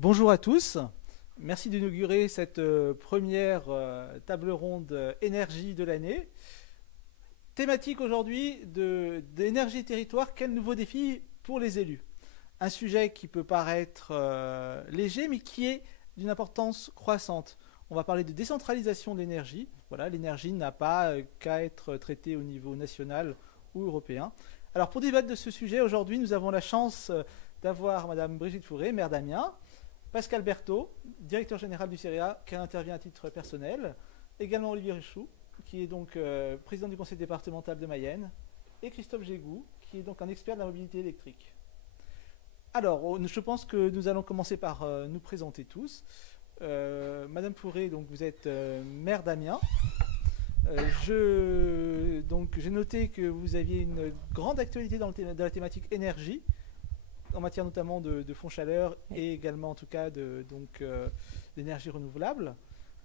Bonjour à tous. Merci d'inaugurer cette première table ronde énergie de l'année. Thématique aujourd'hui d'énergie et territoire, quels nouveaux défis pour les élus? Un sujet qui peut paraître léger mais qui est d'une importance croissante. On va parler de décentralisation de l'énergie. Voilà, l'énergie n'a pas qu'à être traitée au niveau national ou européen. Alors pour débattre de ce sujet, aujourd'hui nous avons la chance d'avoir Madame Brigitte Fourré, maire d'Amiens, Pascal Berthaud, directeur général du CEREA, qui intervient à titre personnel, également Olivier Richoux, qui est donc président du conseil départemental de Mayenne, et Christophe Gégou, qui est donc un expert de la mobilité électrique. Alors, je pense que nous allons commencer par nous présenter tous. Madame Fourré, donc vous êtes maire d'Amiens. J'ai noté que vous aviez une grande actualité dans la thématique énergie, en matière notamment de fonds chaleur et également en tout cas d'énergie renouvelable.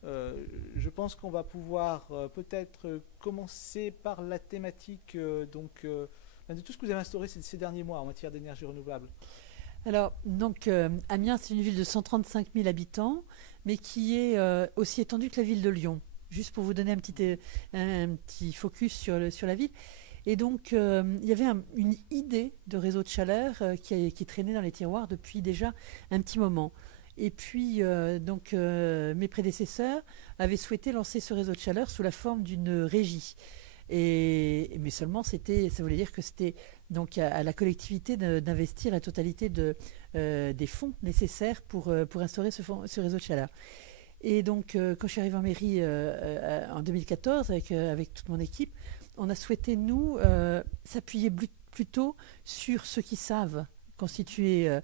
Je pense qu'on va pouvoir peut-être commencer par la thématique de tout ce que vous avez instauré ces derniers mois en matière d'énergie renouvelable. Alors, Amiens, c'est une ville de 135 000 habitants, mais qui est aussi étendue que la ville de Lyon. Juste pour vous donner un petit focus sur la ville. Et donc, il y avait une idée de réseau de chaleur qui traînait dans les tiroirs depuis déjà un petit moment. Et puis, mes prédécesseurs avaient souhaité lancer ce réseau de chaleur sous la forme d'une régie. Mais seulement, ça voulait dire que c'était donc à la collectivité d'investir la totalité des fonds nécessaires pour instaurer ce réseau de chaleur. Et donc, quand je suis arrivée en mairie en 2014 avec toute mon équipe, on a souhaité, nous, s'appuyer plutôt sur ceux qui savent constituer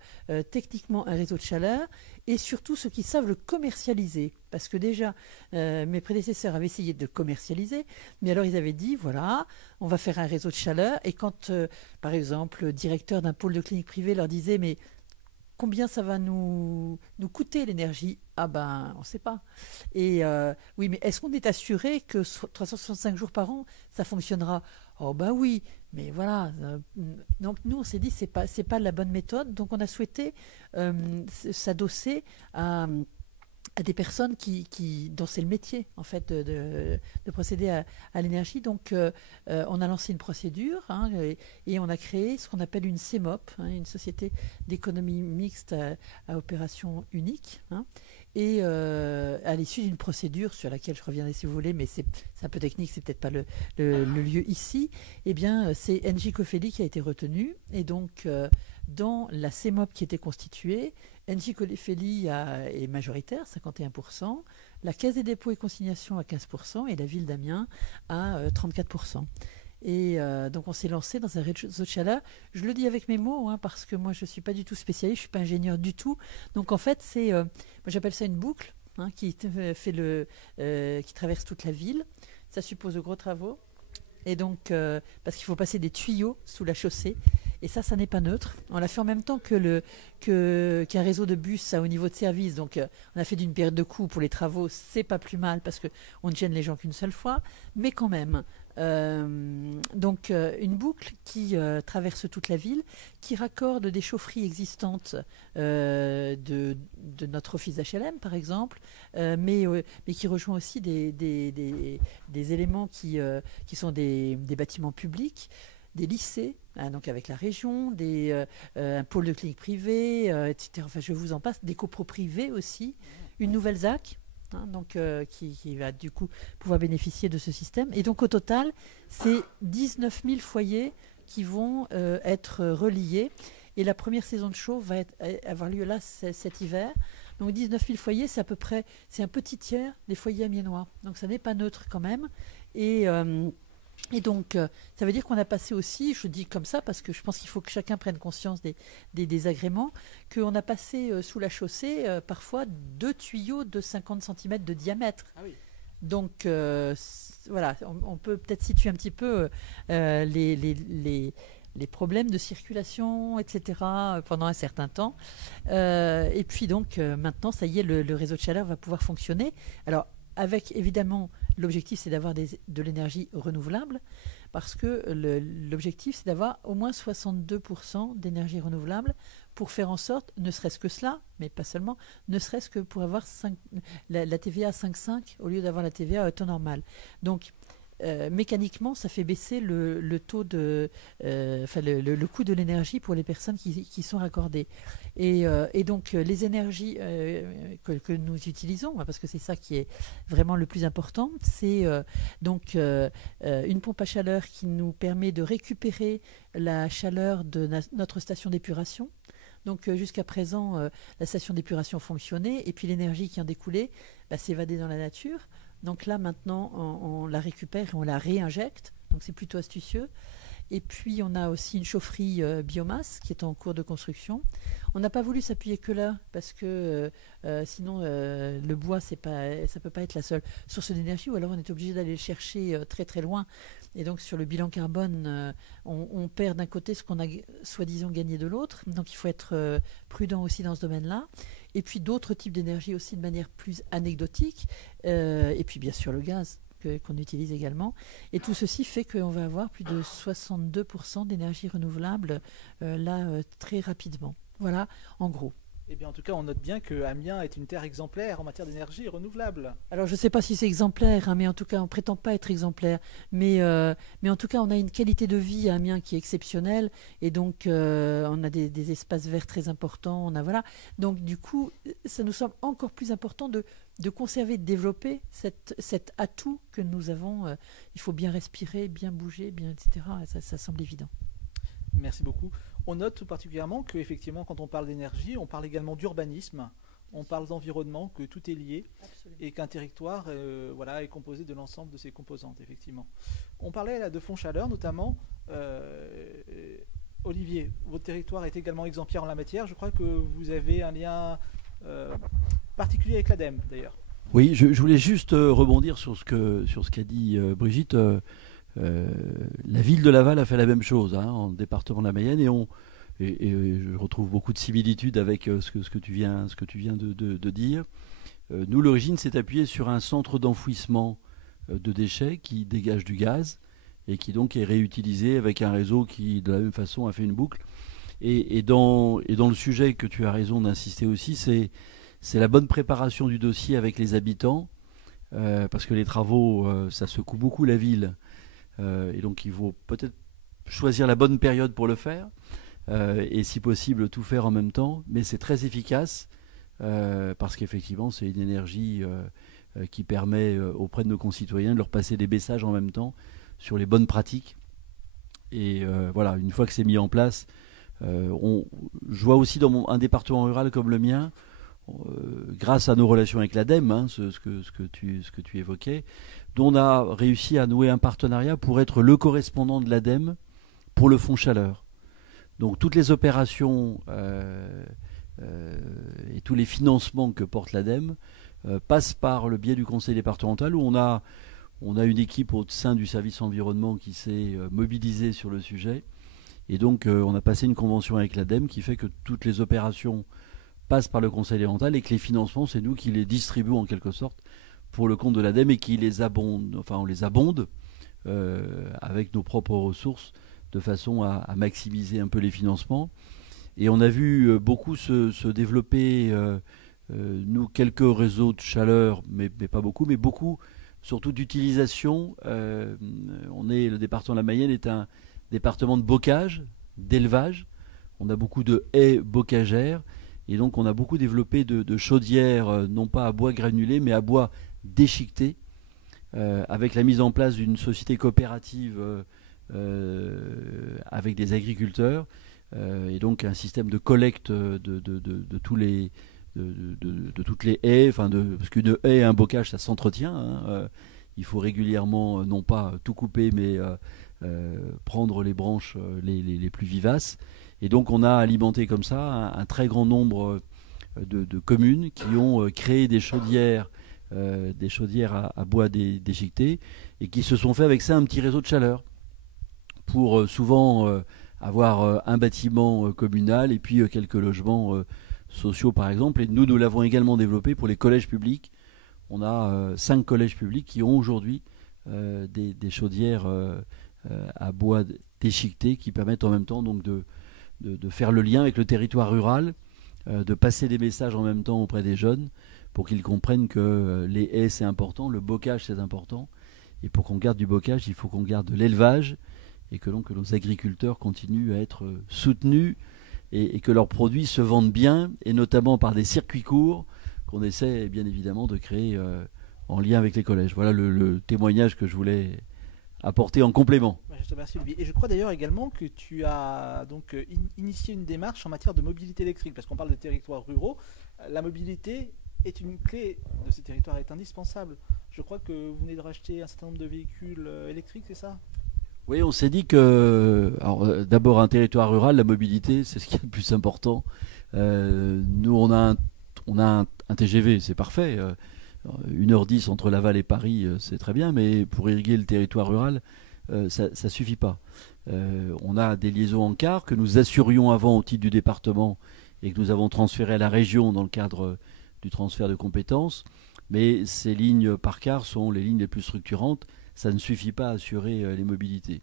techniquement un réseau de chaleur et surtout ceux qui savent le commercialiser. Parce que déjà, mes prédécesseurs avaient essayé de le commercialiser, mais alors ils avaient dit, voilà, on va faire un réseau de chaleur. Et quand, par exemple, le directeur d'un pôle de clinique privée leur disait, mais combien ça va nous coûter l'énergie? Ah ben, on ne sait pas. Et oui, mais est-ce qu'on est assuré que 365 jours par an, ça fonctionnera? Oh ben oui, mais voilà. Donc nous, on s'est dit, c'est pas la bonne méthode. Donc on a souhaité s'adosser à des personnes dont c'est le métier en fait de procéder à l'énergie. Donc on a lancé une procédure et on a créé ce qu'on appelle une CEMOP, une société d'économie mixte à opération unique. Et à l'issue d'une procédure sur laquelle je reviendrai si vous voulez, mais c'est un peu technique, c'est peut-être pas le lieu ici, eh bien c'est Engie Cofeli qui a été retenu. Et donc dans la CEMOP qui était constituée, Engie Cofeli est majoritaire, 51%, la Caisse des dépôts et consignations à 15% et la ville d'Amiens à 34%. Et donc on s'est lancé dans un réseau de chaleur. Je le dis avec mes mots, parce que moi je ne suis pas du tout spécialiste, je ne suis pas ingénieur du tout. Donc en fait, moi j'appelle ça une boucle qui traverse toute la ville. Ça suppose de gros travaux. Et donc, parce qu'il faut passer des tuyaux sous la chaussée. Et ça n'est pas neutre. On l'a fait en même temps qu'un réseau de bus à haut niveau de service. Donc, on a fait d'une période de coût pour les travaux. C'est pas plus mal parce qu'on ne gêne les gens qu'une seule fois. Mais quand même. Donc, une boucle qui traverse toute la ville, qui raccorde des chaufferies existantes de notre office HLM, par exemple, mais qui rejoint aussi des éléments qui sont des bâtiments publics, des lycées, donc avec la région, un pôle de clinique privée, etc. Enfin, je vous en passe, des copros privés aussi, une nouvelle ZAC, qui va du coup pouvoir bénéficier de ce système. Et donc au total, c'est 19 000 foyers qui vont être reliés. Et la première saison de chaud va avoir lieu là cet hiver. Donc 19 000 foyers, c'est un petit tiers des foyers amiénois. Donc ça n'est pas neutre quand même. Et donc, ça veut dire qu'on a passé aussi, je dis comme ça parce que je pense qu'il faut que chacun prenne conscience des désagréments, qu'on a passé sous la chaussée parfois 2 tuyaux de 50 cm de diamètre. Ah oui. Donc, voilà, on peut peut-être situer un petit peu les problèmes de circulation, etc., pendant un certain temps. Et puis donc, maintenant, ça y est, le réseau de chaleur va pouvoir fonctionner. Alors, avec évidemment, l'objectif c'est d'avoir de l'énergie renouvelable, parce que l'objectif, c'est d'avoir au moins 62% d'énergie renouvelable pour faire en sorte, ne serait-ce que cela, mais pas seulement, ne serait-ce que pour avoir la TVA à 5,5 au lieu d'avoir la TVA à taux normal. Donc, mécaniquement, ça fait baisser le taux le coût de l'énergie pour les personnes qui sont raccordées. Et donc, les énergies que nous utilisons, parce que c'est ça qui est vraiment le plus important, c'est donc une pompe à chaleur qui nous permet de récupérer la chaleur de notre station d'épuration. Donc jusqu'à présent, la station d'épuration fonctionnait et puis l'énergie qui en découlait s'évadait dans la nature. Donc là, maintenant, on la récupère et on la réinjecte. Donc c'est plutôt astucieux. Et puis, on a aussi une chaufferie biomasse qui est en cours de construction. On n'a pas voulu s'appuyer que là parce que sinon, le bois, ça ne peut pas être la seule source d'énergie. Ou alors, on est obligé d'aller le chercher très très loin. Et donc, sur le bilan carbone, on perd d'un côté ce qu'on a soi-disant gagné de l'autre. Donc, il faut être prudent aussi dans ce domaine-là. Et puis, d'autres types d'énergie aussi de manière plus anecdotique. Et puis, bien sûr, le gaz qu'on utilise également. Et tout ceci fait qu'on va avoir plus de 62% d'énergie renouvelable très rapidement. Voilà, en gros. Eh bien, en tout cas, on note bien que Amiens est une terre exemplaire en matière d'énergie renouvelable. Alors, je ne sais pas si c'est exemplaire, mais en tout cas, on ne prétend pas être exemplaire. Mais en tout cas, on a une qualité de vie à Amiens qui est exceptionnelle. Et donc, on a des espaces verts très importants. Voilà. Donc, du coup, ça nous semble encore plus important de conserver, de développer cet atout que nous avons. Il faut bien respirer, bien bouger, etc. Ça semble évident. Merci beaucoup. On note tout particulièrement qu'effectivement, quand on parle d'énergie, on parle également d'urbanisme, on parle d'environnement, que tout est lié. Absolument. Et qu'un territoire est composé de l'ensemble de ses composantes, effectivement. On parlait là de fonds chaleur, notamment. Olivier, votre territoire est également exemplaire en la matière. Je crois que vous avez un lien particulier avec l'ADEME, d'ailleurs. Oui, je voulais juste rebondir sur ce qu'a dit Brigitte. La ville de Laval a fait la même chose en département de la Mayenne et je retrouve beaucoup de similitudes avec ce que tu viens de dire. Nous, l'origine s'est appuyée sur un centre d'enfouissement de déchets qui dégage du gaz et qui donc est réutilisé avec un réseau qui, de la même façon, a fait une boucle. Et dans le sujet que tu as raison d'insister aussi, c'est la bonne préparation du dossier avec les habitants, parce que les travaux, ça secoue beaucoup la ville. Et donc il faut peut-être choisir la bonne période pour le faire et si possible tout faire en même temps, mais c'est très efficace parce qu'effectivement c'est une énergie qui permet auprès de nos concitoyens de leur passer des messages en même temps sur les bonnes pratiques et voilà, une fois que c'est mis en place, je vois aussi dans un département rural comme le mien, grâce à nos relations avec l'ADEME, ce que tu évoquais, dont on a réussi à nouer un partenariat pour être le correspondant de l'ADEME pour le fonds chaleur. Donc toutes les opérations et tous les financements que porte l'ADEME passent par le biais du conseil départemental où on a une équipe au sein du service environnement qui s'est mobilisée sur le sujet. Et donc on a passé une convention avec l'ADEME qui fait que toutes les opérations passent par le conseil départemental et que les financements, c'est nous qui les distribuons en quelque sorte pour le compte de l'ADEME et qui les abonde, on les abonde avec nos propres ressources de façon à maximiser un peu les financements. Et on a vu beaucoup se développer, nous, quelques réseaux de chaleur, mais pas beaucoup, mais beaucoup surtout d'utilisation. Le département de la Mayenne est un département de bocage, d'élevage. On a beaucoup de haies bocagères. Et donc on a beaucoup développé de chaudières, non pas à bois granulé, mais à bois déchiqueté, avec la mise en place d'une société coopérative avec des agriculteurs, et donc un système de collecte de toutes les haies, parce qu'une haie et un bocage, ça s'entretient. Il faut régulièrement, non pas tout couper, mais prendre les branches les plus vivaces. Et donc on a alimenté comme ça un très grand nombre de communes qui ont créé des chaudières à bois déchiqueté et qui se sont fait avec ça un petit réseau de chaleur pour souvent avoir un bâtiment communal et puis quelques logements sociaux par exemple. Et nous l'avons également développé pour les collèges publics. On a 5 collèges publics qui ont aujourd'hui des chaudières à bois déchiqueté qui permettent en même temps donc de faire le lien avec le territoire rural, de passer des messages en même temps auprès des jeunes pour qu'ils comprennent que les haies c'est important, le bocage c'est important, et pour qu'on garde du bocage il faut qu'on garde de l'élevage et que donc que nos agriculteurs continuent à être soutenus et que leurs produits se vendent bien, et notamment par des circuits courts qu'on essaie bien évidemment de créer en lien avec les collèges. Voilà le témoignage que je voulais apporter en complément. Je te remercie, Olivier. Et je crois d'ailleurs également que tu as donc initié une démarche en matière de mobilité électrique, parce qu'on parle de territoires ruraux. La mobilité est une clé de ces territoires, est indispensable. Je crois que vous venez de racheter un certain nombre de véhicules électriques, c'est ça ? Oui, on s'est dit que, d'abord un territoire rural, la mobilité, c'est ce qui est le plus important. Nous, on a un TGV, c'est parfait. 1h10 entre Laval et Paris, c'est très bien, mais pour irriguer le territoire rural, ça ne suffit pas. On a des liaisons en car que nous assurions avant au titre du département et que nous avons transférées à la région dans le cadre du transfert de compétences. Mais ces lignes par car sont les lignes les plus structurantes. Ça ne suffit pas à assurer les mobilités.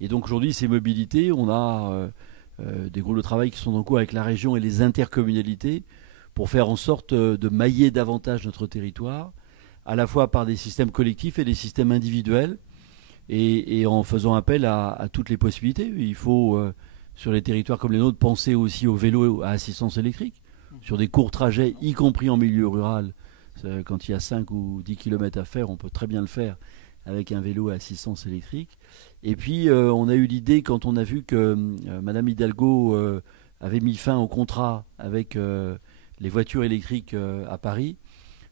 Et donc aujourd'hui, ces mobilités, on a des groupes de travail qui sont en cours avec la région et les intercommunalités pour faire en sorte de mailler davantage notre territoire, à la fois par des systèmes collectifs et des systèmes individuels, et en faisant appel à toutes les possibilités. Il faut, sur les territoires comme les nôtres, penser aussi au vélo à assistance électrique, sur des courts trajets, y compris en milieu rural. Quand il y a 5 ou 10 km à faire, on peut très bien le faire avec un vélo à assistance électrique. Et puis, on a eu l'idée, quand on a vu que Madame Hidalgo avait mis fin au contrat avec les voitures électriques à Paris,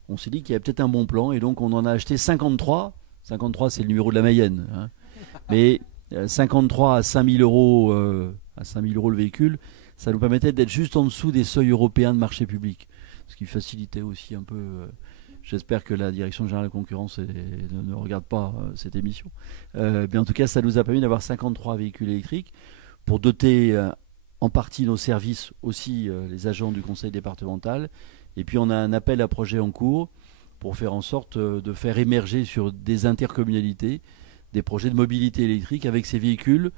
on s'est dit qu'il y avait peut-être un bon plan, et donc on en a acheté 53. 53, c'est le numéro de la Mayenne, hein. Mais 53 à 5 000 euros, le véhicule, ça nous permettait d'être juste en dessous des seuils européens de marché public, ce qui facilitait aussi un peu. J'espère que la Direction générale de la concurrence ne regarde pas cette émission. Mais en tout cas, ça nous a permis d'avoir 53 véhicules électriques pour doter en partie nos services, aussi les agents du conseil départemental. Et puis on a un appel à projet en cours pour faire en sorte de faire émerger sur des intercommunalités des projets de mobilité électrique avec ces véhicules.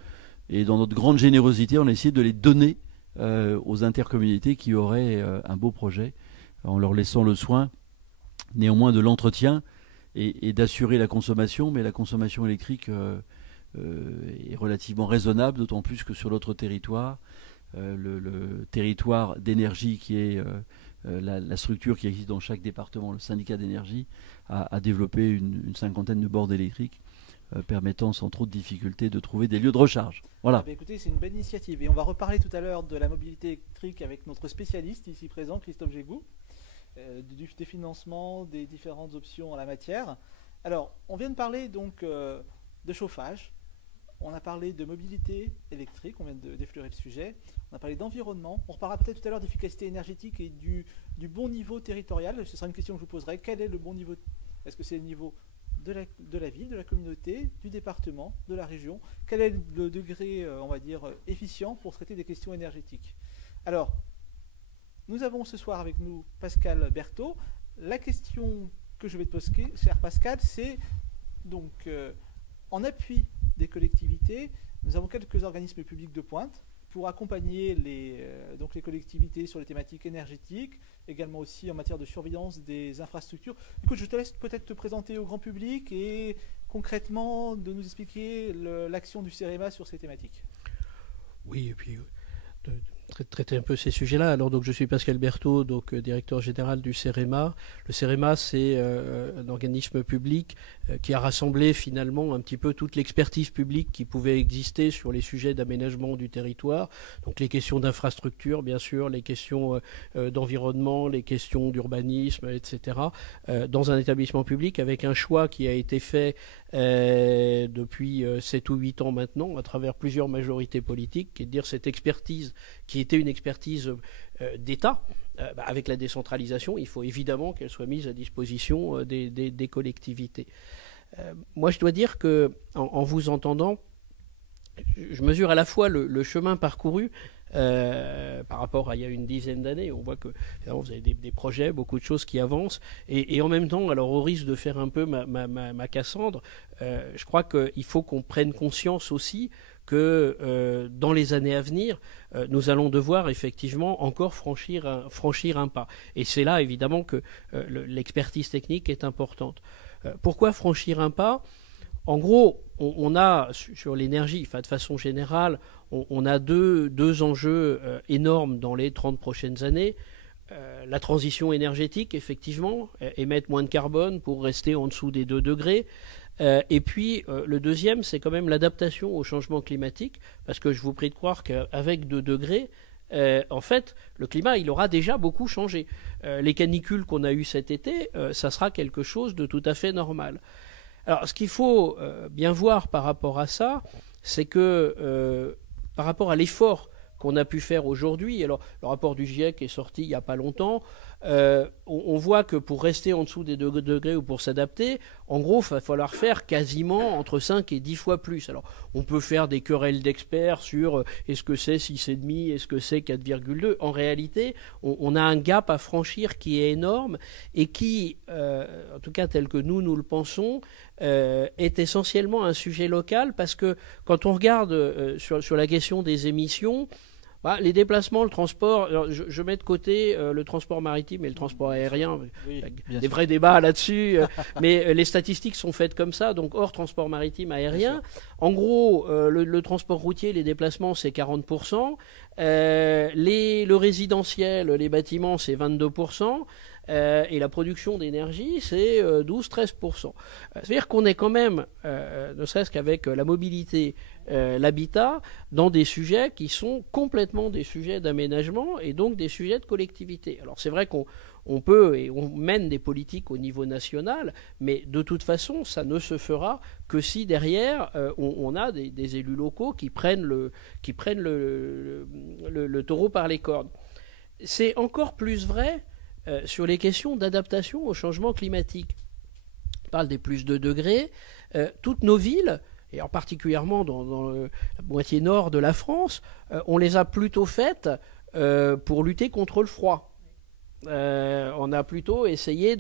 Et dans notre grande générosité, on a essayé de les donner aux intercommunalités qui auraient un beau projet, en leur laissant le soin néanmoins de l'entretien et d'assurer la consommation. Mais la consommation électrique est relativement raisonnable, d'autant plus que sur notre territoire, le territoire d'énergie qui est la structure qui existe dans chaque département, le syndicat d'énergie, a développé une cinquantaine de bornes électriques permettant sans trop de difficultés de trouver des lieux de recharge. Voilà. Ah bah écoutez, c'est une belle initiative. Et on va reparler tout à l'heure de la mobilité électrique avec notre spécialiste ici présent, Christophe Gégou, des financements, des différentes options en la matière. Alors, on vient de parler donc de chauffage, on a parlé de mobilité électrique, on vient d'effleurer le sujet, on a parlé d'environnement, on reparlera peut-être tout à l'heure d'efficacité énergétique et du bon niveau territorial. Ce sera une question que je vous poserai. Quel est le bon niveau? Est-ce que c'est le niveau de la ville, de la communauté, du département, de la région? Quel est le degré, on va dire, efficient pour traiter des questions énergétiques? Alors, nous avons ce soir avec nous Pascal Berthaud. La question que je vais te poser, cher Pascal, c'est donc en appui des collectivités, nous avons quelques organismes publics de pointe pour accompagner les collectivités sur les thématiques énergétiques, également aussi en matière de surveillance des infrastructures. Écoute, je te laisse peut-être te présenter au grand public et concrètement de nous expliquer l'action du CEREMA sur ces thématiques. Oui, et puis traiter un peu ces sujets-là. Alors donc je suis Pascal Berthaud, donc directeur général du CEREMA. Le CEREMA, c'est un organisme public qui a rassemblé finalement un petit peu toute l'expertise publique qui pouvait exister sur les sujets d'aménagement du territoire. Donc les questions d'infrastructure, bien sûr, les questions d'environnement, les questions d'urbanisme, etc. Dans un établissement public avec un choix qui a été fait depuis 7 ou 8 ans maintenant, à travers plusieurs majorités politiques, qui est de dire cette expertise qui était une expertise d'État, avec la décentralisation, il faut évidemment qu'elle soit mise à disposition des collectivités. Moi, je dois dire que, en vous entendant, je mesure à la fois le chemin parcouru par rapport à il y a une dizaine d'années. On voit que vous avez des projets, beaucoup de choses qui avancent, et en même temps, alors au risque de faire un peu ma Cassandre, je crois qu'il faut qu'on prenne conscience aussi que dans les années à venir, nous allons devoir effectivement encore franchir un pas. Et c'est là évidemment que l'expertise technique est importante. Pourquoi franchir un pas ? En gros, on a sur l'énergie, de façon générale, on a deux enjeux énormes dans les 30 prochaines années. La transition énergétique, effectivement, émettre moins de carbone pour rester en dessous des 2 degrés. Et puis, le deuxième, c'est quand même l'adaptation au changement climatique, parce que je vous prie de croire qu'avec 2 degrés, en fait, le climat, il aura déjà beaucoup changé. Les canicules qu'on a eues cet été, ça sera quelque chose de tout à fait normal. Alors, ce qu'il faut bien voir par rapport à ça, c'est que par rapport à l'effort qu'on a pu faire aujourd'hui, alors le rapport du GIEC est sorti il n'y a pas longtemps, on voit que pour rester en dessous des 2 degrés ou pour s'adapter, en gros, il va falloir faire quasiment entre 5 et 10 fois plus. Alors, on peut faire des querelles d'experts sur est-ce que c'est 6,5, est-ce que c'est 4,2. En réalité, on a un gap à franchir qui est énorme et qui, en tout cas tel que nous le pensons, est essentiellement un sujet local, parce que quand on regarde sur la question des émissions, les déplacements, le transport, alors je mets de côté le transport maritime et le transport aérien, Oui, des vrais débats là-dessus, mais les statistiques sont faites comme ça, donc hors transport maritime, aérien. En gros, le transport routier, les déplacements, c'est 40%, le résidentiel, les bâtiments, c'est 22%, et la production d'énergie, c'est 12-13%. C'est-à-dire qu'on est quand même, ne serait-ce qu'avec la mobilité, l'habitat, dans des sujets qui sont complètement des sujets d'aménagement et donc des sujets de collectivité. Alors c'est vrai qu'on peut et on mène des politiques au niveau national, mais de toute façon, ça ne se fera que si derrière on a des élus locaux qui prennent le taureau par les cornes. C'est encore plus vrai sur les questions d'adaptation au changement climatique. On parle des plus de degrés. Toutes nos villes, et en particulièrement dans la moitié nord de la France, on les a plutôt faites pour lutter contre le froid. On a plutôt essayé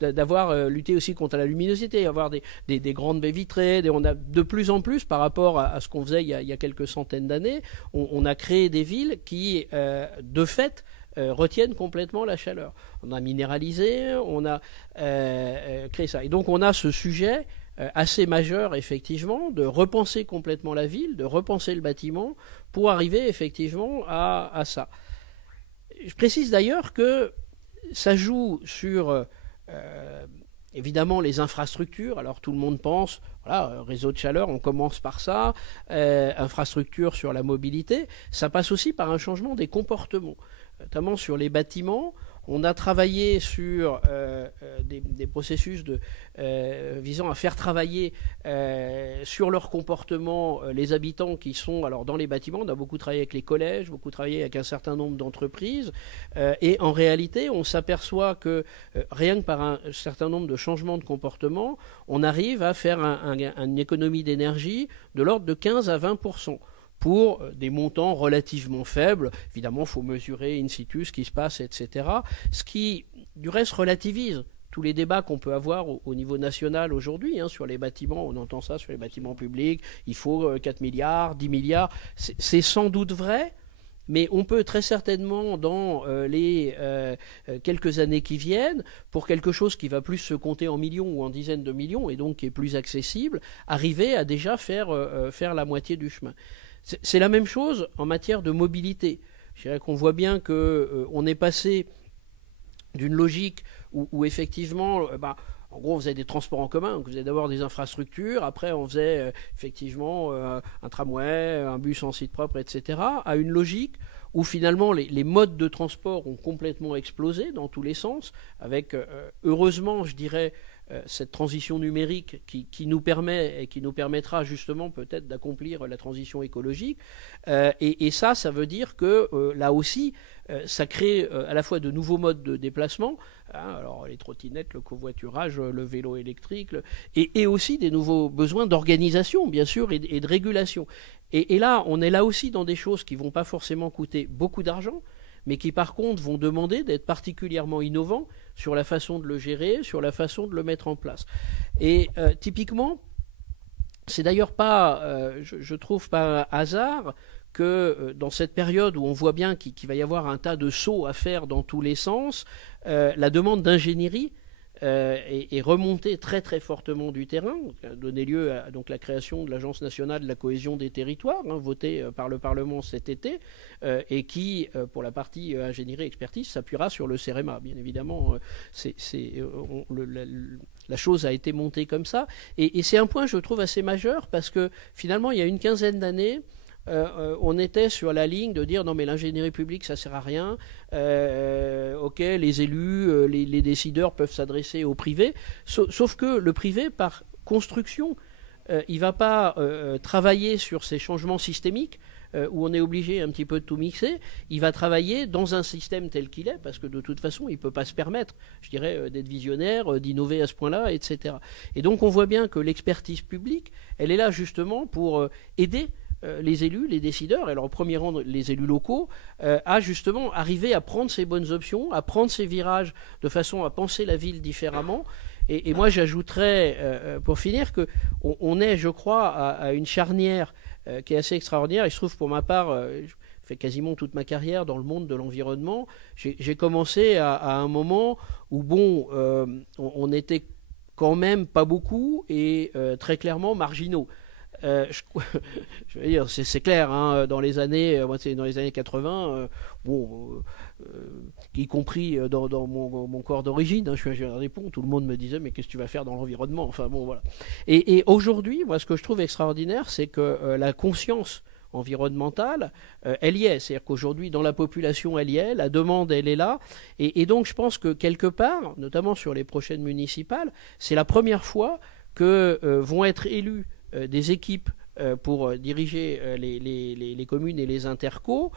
d'avoir lutté aussi contre la luminosité, avoir des grandes baies vitrées. On a de plus en plus, par rapport à ce qu'on faisait il y a quelques centaines d'années, on a créé des villes qui, de fait, retiennent complètement la chaleur. On a minéralisé, on a créé ça. Et donc on a ce sujet assez majeur, effectivement, de repenser complètement la ville, de repenser le bâtiment pour arriver effectivement à ça. Je précise d'ailleurs que ça joue sur évidemment les infrastructures. Alors tout le monde pense, voilà, réseau de chaleur, on commence par ça, infrastructures sur la mobilité. Ça passe aussi par un changement des comportements, notamment sur les bâtiments. On a travaillé sur des processus visant à faire travailler sur leur comportement les habitants qui sont alors dans les bâtiments. On a beaucoup travaillé avec les collèges, beaucoup travaillé avec un certain nombre d'entreprises. Et en réalité, on s'aperçoit que rien que par un certain nombre de changements de comportement, on arrive à faire une économie d'énergie de l'ordre de 15 à 20%. Pour des montants relativement faibles. Évidemment, il faut mesurer in situ ce qui se passe, etc. Ce qui, du reste, relativise tous les débats qu'on peut avoir au niveau national aujourd'hui sur les bâtiments. On entend ça sur les bâtiments publics. Il faut 4 milliards, 10 milliards. C'est sans doute vrai, mais on peut très certainement, dans les quelques années qui viennent, pour quelque chose qui va plus se compter en millions ou en dizaines de millions, et donc qui est plus accessible, arriver à déjà faire la moitié du chemin. C'est la même chose en matière de mobilité. Je dirais qu'on voit bien qu'on est passé d'une logique où effectivement, en gros, on faisait des transports en commun, donc on faisait d'abord des infrastructures, après on faisait effectivement un tramway, un bus en site propre, etc., à une logique où finalement les modes de transport ont complètement explosé dans tous les sens, avec heureusement, je dirais, cette transition numérique qui nous permet et qui nous permettra justement peut-être d'accomplir la transition écologique. Et ça veut dire que là aussi, ça crée à la fois de nouveaux modes de déplacement, hein, alors les trottinettes, le covoiturage, le vélo électrique, et aussi des nouveaux besoins d'organisation, bien sûr, et de régulation. Et là, on est là aussi dans des choses qui ne vont pas forcément coûter beaucoup d'argent, mais qui par contre vont demander d'être particulièrement innovants sur la façon de le gérer, sur la façon de le mettre en place. Et typiquement, c'est d'ailleurs pas, je trouve pas un hasard que dans cette période où on voit bien qu'il va y avoir un tas de sauts à faire dans tous les sens, la demande d'ingénierie est remontée très très fortement du terrain, a donné lieu à donc, la création de l'Agence nationale de la cohésion des territoires, hein, votée par le Parlement cet été, et qui, pour la partie ingénierie et expertise, s'appuiera sur le CEREMA. Bien évidemment, la chose a été montée comme ça, et c'est un point, je trouve, assez majeur, parce que finalement, il y a une quinzaine d'années, on était sur la ligne de dire non mais l'ingénierie publique ça sert à rien, ok les élus, les décideurs peuvent s'adresser au privé, sauf que le privé par construction il va pas travailler sur ces changements systémiques où on est obligé un petit peu de tout mixer, il va travailler dans un système tel qu'il est, parce que de toute façon, il ne peut pas se permettre, je dirais, d'être visionnaire, d'innover à ce point-là, etc. Et donc on voit bien que l'expertise publique, elle est là justement pour aider les élus, les décideurs, et alors au premier rang les élus locaux, à justement arriver à prendre ces bonnes options, à prendre ces virages de façon à penser la ville différemment. Et moi j'ajouterais, pour finir, qu'on est, je crois, à une charnière qui est assez extraordinaire. Il se trouve pour ma part, je fais quasiment toute ma carrière dans le monde de l'environnement. J'ai commencé à un moment où, bon, on était quand même pas beaucoup et très clairement marginaux. Je veux dire, c'est clair, hein, dans les années 80, bon, y compris dans mon corps d'origine, hein, je suis ingénieur des ponts, tout le monde me disait mais qu'est-ce que tu vas faire dans l'environnement, enfin bon voilà. Et aujourd'hui, moi ce que je trouve extraordinaire, c'est que la conscience environnementale, elle y est, c'est-à-dire qu'aujourd'hui dans la population elle y est, la demande elle est là, et donc je pense que quelque part, notamment sur les prochaines municipales, c'est la première fois que vont être élus des équipes pour diriger les communes et les intercos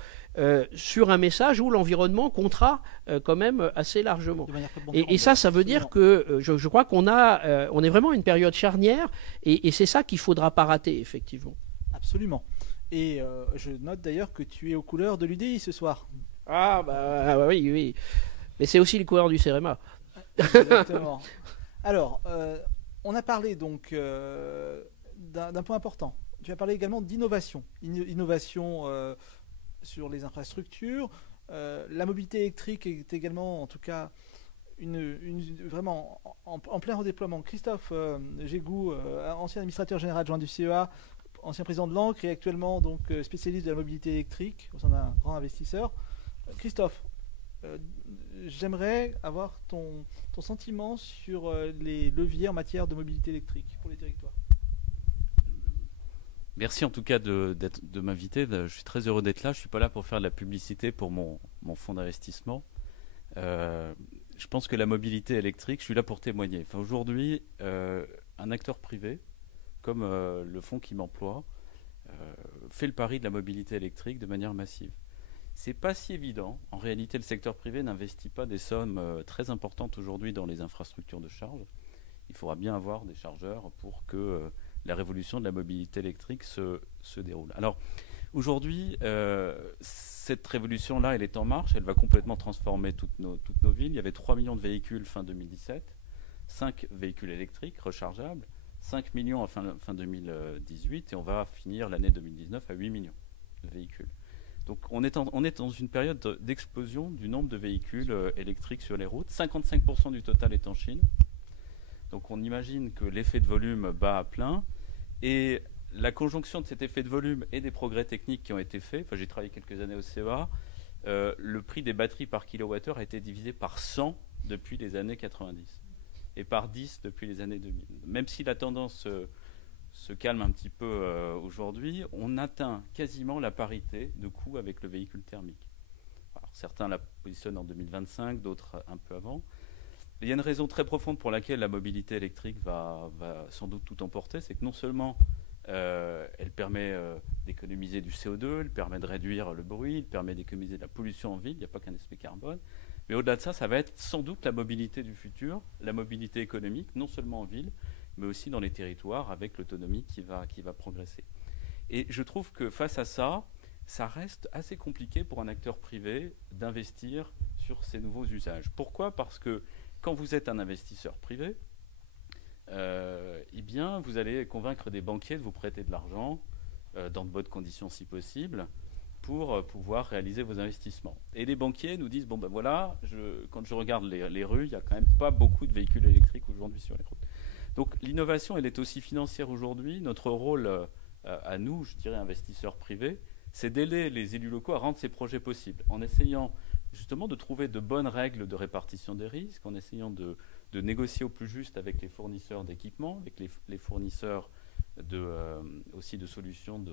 sur un message où l'environnement comptera quand même assez largement. Et ça veut dire que je crois qu'on on est vraiment à une période charnière et c'est ça qu'il ne faudra pas rater, effectivement. Absolument. Et je note d'ailleurs que tu es aux couleurs de l'UDI ce soir. Ah bah oui, oui. Mais c'est aussi les couleurs du CEREMA. Exactement. Alors, on a parlé donc d'un point important. Tu as parlé également d'innovation. Innovation sur les infrastructures. La mobilité électrique est également, en tout cas, vraiment en plein redéploiement. Christophe Gégou, ancien administrateur général adjoint du CEA, ancien président de l'ANCRE et actuellement donc, spécialiste de la mobilité électrique au sein d'un grand investisseur. Christophe, j'aimerais avoir ton sentiment sur les leviers en matière de mobilité électrique pour les territoires. Merci en tout cas de m'inviter. Je suis très heureux d'être là. Je ne suis pas là pour faire de la publicité pour mon fonds d'investissement. Je pense que la mobilité électrique, je suis là pour témoigner. Enfin, aujourd'hui, un acteur privé, comme le fonds qui m'emploie, fait le pari de la mobilité électrique de manière massive. C'est pas si évident. En réalité, le secteur privé n'investit pas des sommes très importantes aujourd'hui dans les infrastructures de charge. Il faudra bien avoir des chargeurs pour que la révolution de la mobilité électrique se déroule. Alors, aujourd'hui, cette révolution-là, elle est en marche. Elle va complètement transformer toutes nos villes. Il y avait 3 millions de véhicules fin 2017, 5 véhicules électriques rechargeables, 5 millions à fin 2018, et on va finir l'année 2019 à 8 millions de véhicules. Donc on est dans une période d'explosion du nombre de véhicules électriques sur les routes. 55% du total est en Chine. Donc on imagine que l'effet de volume bat à plein. Et la conjonction de cet effet de volume et des progrès techniques qui ont été faits, j'ai travaillé quelques années au CEA, le prix des batteries par kilowattheure a été divisé par 100 depuis les années 90 et par 10 depuis les années 2000. Même si la tendance se calme un petit peu aujourd'hui, on atteint quasiment la parité de coût avec le véhicule thermique. Alors, certains la positionnent en 2025, d'autres un peu avant. Il y a une raison très profonde pour laquelle la mobilité électrique va sans doute tout emporter, c'est que non seulement elle permet d'économiser du CO2, elle permet de réduire le bruit, elle permet d'économiser de la pollution en ville, il n'y a pas qu'un aspect carbone, mais au-delà de ça, ça va être sans doute la mobilité du futur, la mobilité économique, non seulement en ville, mais aussi dans les territoires, avec l'autonomie qui va progresser. Et je trouve que face à ça, ça reste assez compliqué pour un acteur privé d'investir sur ces nouveaux usages. Pourquoi ? Parce que quand vous êtes un investisseur privé, eh bien, vous allez convaincre des banquiers de vous prêter de l'argent dans de bonnes conditions si possible pour pouvoir réaliser vos investissements. Et les banquiers nous disent, bon ben voilà, quand je regarde les rues, il n'y a quand même pas beaucoup de véhicules électriques aujourd'hui sur les routes. Donc l'innovation, elle est aussi financière aujourd'hui. Notre rôle à nous, je dirais investisseurs privés, c'est d'aider les élus locaux à rendre ces projets possibles, en essayant justement de trouver de bonnes règles de répartition des risques, en essayant de négocier au plus juste avec les fournisseurs d'équipements, avec les fournisseurs aussi de solutions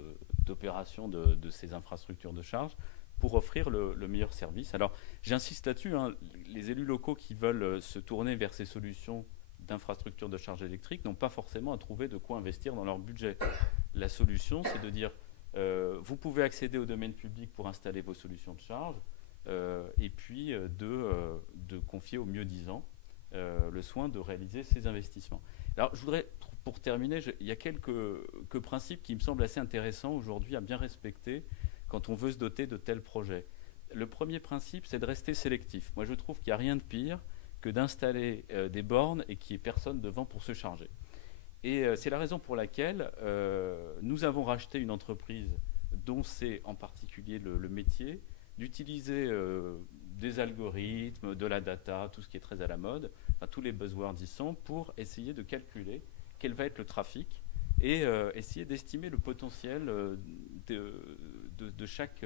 d'opération de ces infrastructures de charge, pour offrir le meilleur service. Alors j'insiste là-dessus, hein, les élus locaux qui veulent se tourner vers ces solutions d'infrastructures de charge électrique n'ont pas forcément à trouver de quoi investir dans leur budget. La solution, c'est de dire vous pouvez accéder au domaine public pour installer vos solutions de charge, et puis de confier aux mieux-disants le soin de réaliser ces investissements. Alors je voudrais, pour terminer, il y a quelques principes qui me semblent assez intéressants aujourd'hui à bien respecter quand on veut se doter de tels projets. Le premier principe, c'est de rester sélectif. Moi, je trouve qu'il n'y a rien de pire que d'installer des bornes et qu'il n'y ait personne devant pour se charger. Et c'est la raison pour laquelle nous avons racheté une entreprise dont c'est en particulier le métier d'utiliser des algorithmes, de la data, tout ce qui est très à la mode, enfin, tous les buzzwords y sont, pour essayer de calculer quel va être le trafic et essayer d'estimer le potentiel de chaque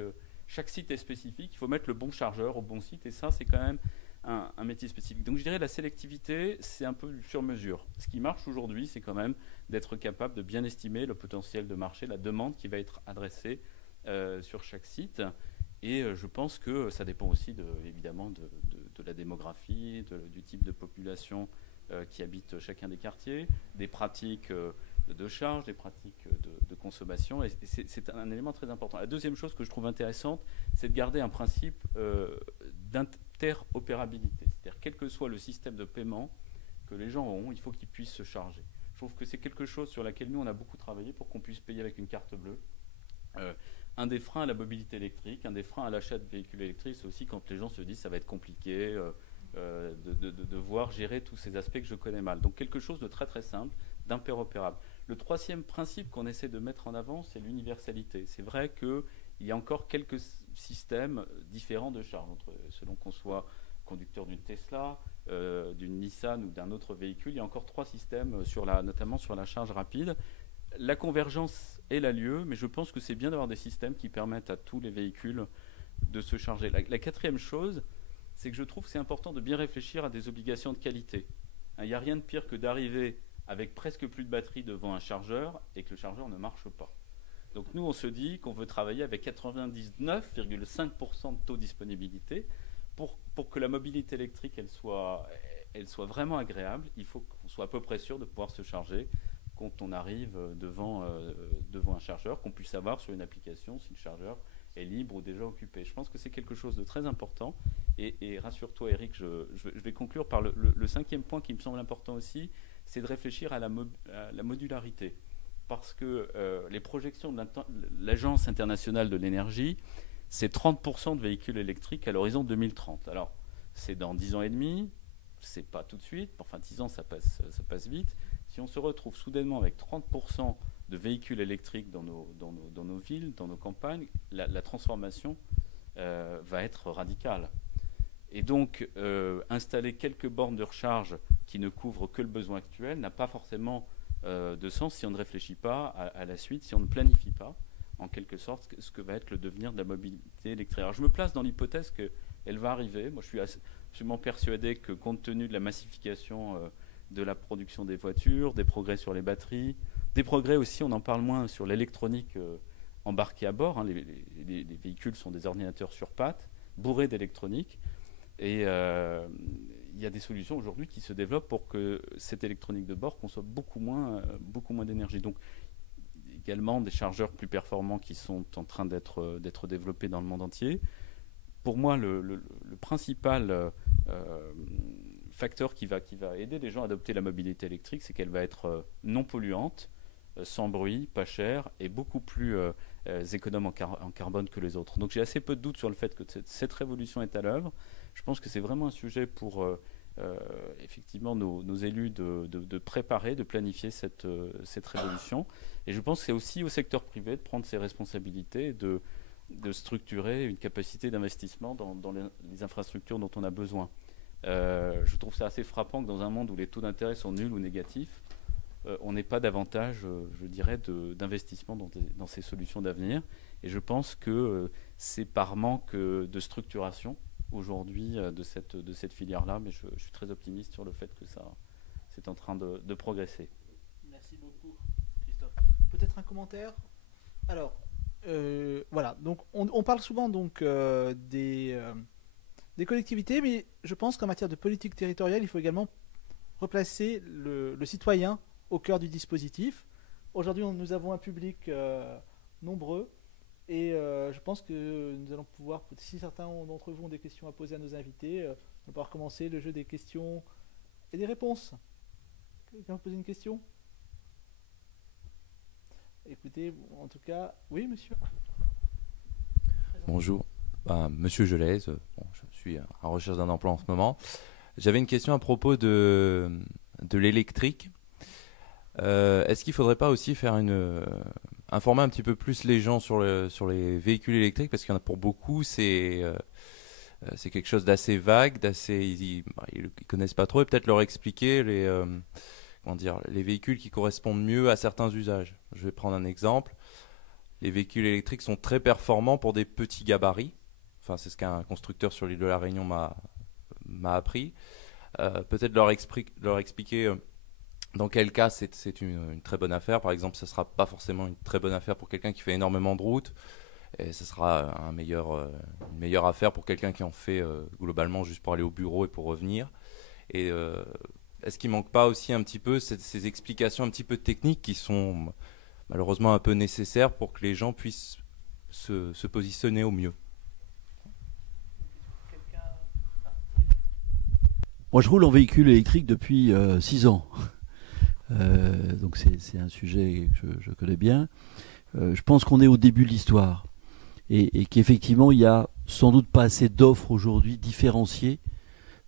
site est spécifique. Il faut mettre le bon chargeur au bon site, et ça, c'est quand même un métier spécifique. Donc je dirais la sélectivité, c'est un peu sur mesure. Ce qui marche aujourd'hui, c'est quand même d'être capable de bien estimer le potentiel de marché, la demande qui va être adressée sur chaque site. Et je pense que ça dépend aussi évidemment de la démographie, du type de population qui habite chacun des quartiers, des pratiques de charge, des pratiques de consommation. Et c'est un élément très important. La deuxième chose que je trouve intéressante, c'est de garder un principe d'interopérabilité. C'est-à-dire, quel que soit le système de paiement que les gens ont, il faut qu'ils puissent se charger. Je trouve que c'est quelque chose sur laquelle nous, on a beaucoup travaillé pour qu'on puisse payer avec une carte bleue. Un des freins à la mobilité électrique, un des freins à l'achat de véhicules électriques, c'est aussi quand les gens se disent ça va être compliqué de devoir gérer tous ces aspects que je connais mal. Donc quelque chose de très très simple, d'interopérable. Le troisième principe qu'on essaie de mettre en avant, c'est l'universalité. C'est vrai qu'il y a encore quelques systèmes différents de charge, selon qu'on soit conducteur d'une Tesla, d'une Nissan ou d'un autre véhicule. Il y a encore 3 systèmes, notamment sur la charge rapide. La convergence est a lieu, mais je pense que c'est bien d'avoir des systèmes qui permettent à tous les véhicules de se charger. La quatrième chose, c'est que je trouve que c'est important de bien réfléchir à des obligations de qualité. Il n'y a rien de pire que d'arriver avec presque plus de batterie devant un chargeur et que le chargeur ne marche pas. Donc nous, on se dit qu'on veut travailler avec 99,5% de taux de disponibilité. Pour que la mobilité électrique elle soit vraiment agréable, il faut qu'on soit à peu près sûr de pouvoir se charger quand on arrive devant un chargeur, qu'on puisse savoir sur une application si le chargeur est libre ou déjà occupé. Je pense que c'est quelque chose de très important. Et rassure-toi, Eric, je vais conclure par le cinquième point qui me semble important aussi, c'est de réfléchir à la modularité. Parce que les projections de l'Agence internationale de l'énergie, c'est 30% de véhicules électriques à l'horizon 2030. Alors, c'est dans 10 ans et demi, c'est pas tout de suite, enfin 10 ans ça passe vite. Si on se retrouve soudainement avec 30% de véhicules électriques dans nos villes, dans nos campagnes, la transformation va être radicale. Et donc, installer quelques bornes de recharge qui ne couvrent que le besoin actuel n'a pas forcément de sens si on ne réfléchit pas à la suite, si on ne planifie pas, en quelque sorte, ce que va être le devenir de la mobilité électrique. Alors, je me place dans l'hypothèse qu'elle va arriver. Moi, je suis absolument persuadé que, compte tenu de la massification de la production des voitures, des progrès sur les batteries, des progrès aussi, on en parle moins, sur l'électronique embarquée à bord. Hein, les véhicules sont des ordinateurs sur pattes, bourrés d'électronique. Et il y a des solutions aujourd'hui qui se développent pour que cette électronique de bord consomme beaucoup moins d'énergie. Donc, également des chargeurs plus performants qui sont en train d'être développés dans le monde entier. Pour moi, le principal facteur qui va aider les gens à adopter la mobilité électrique, c'est qu'elle va être non polluante, sans bruit, pas chère et beaucoup plus économe en carbone que les autres. Donc j'ai assez peu de doutes sur le fait que cette révolution est à l'œuvre. Je pense que c'est vraiment un sujet pour effectivement nos élus de préparer, de planifier cette révolution. Et je pense que c'est aussi au secteur privé de prendre ses responsabilités et de structurer une capacité d'investissement dans les infrastructures dont on a besoin. Je trouve ça assez frappant que dans un monde où les taux d'intérêt sont nuls ou négatifs, on n'ait pas davantage, je dirais, d'investissement dans ces solutions d'avenir. Et je pense que c'est par manque de structuration aujourd'hui de cette filière-là, mais je suis très optimiste sur le fait que c'est en train de progresser. Merci beaucoup, Christophe. Peut-être un commentaire? Alors, voilà, donc on parle souvent donc, des collectivités, mais je pense qu'en matière de politique territoriale, il faut également replacer le citoyen au cœur du dispositif. Aujourd'hui, nous avons un public nombreux et je pense que nous allons pouvoir, si certains d'entre vous ont des questions à poser à nos invités, on va pouvoir commencer le jeu des questions et des réponses. Quelqu'un veut poser une question? Écoutez, en tout cas, oui, monsieur. Bonjour, monsieur Gelez, je suis en recherche d'un emploi en ce moment. J'avais une question à propos de l'électrique. Est-ce qu'il ne faudrait pas aussi faire informer un petit peu plus les gens sur les véhicules électriques, parce qu'il y en a pour beaucoup, c'est quelque chose d'assez vague, ils ne connaissent pas trop, et peut-être leur expliquer les véhicules qui correspondent mieux à certains usages. Je vais prendre un exemple. Les véhicules électriques sont très performants pour des petits gabarits. Enfin, c'est ce qu'un constructeur sur l'île de la Réunion m'a appris. Peut-être leur expliquer dans quel cas c'est une très bonne affaire. Par exemple, ce ne sera pas forcément une très bonne affaire pour quelqu'un qui fait énormément de route. Et ce sera une meilleure affaire pour quelqu'un qui en fait globalement juste pour aller au bureau et pour revenir. Et est-ce qu'il ne manque pas aussi un petit peu ces explications un petit peu techniques qui sont malheureusement un peu nécessaires pour que les gens puissent se positionner au mieux? Moi, je roule en véhicule électrique depuis 6 ans. Donc c'est un sujet que je connais bien. Je pense qu'on est au début de l'histoire et qu'effectivement, il n'y a sans doute pas assez d'offres aujourd'hui différenciées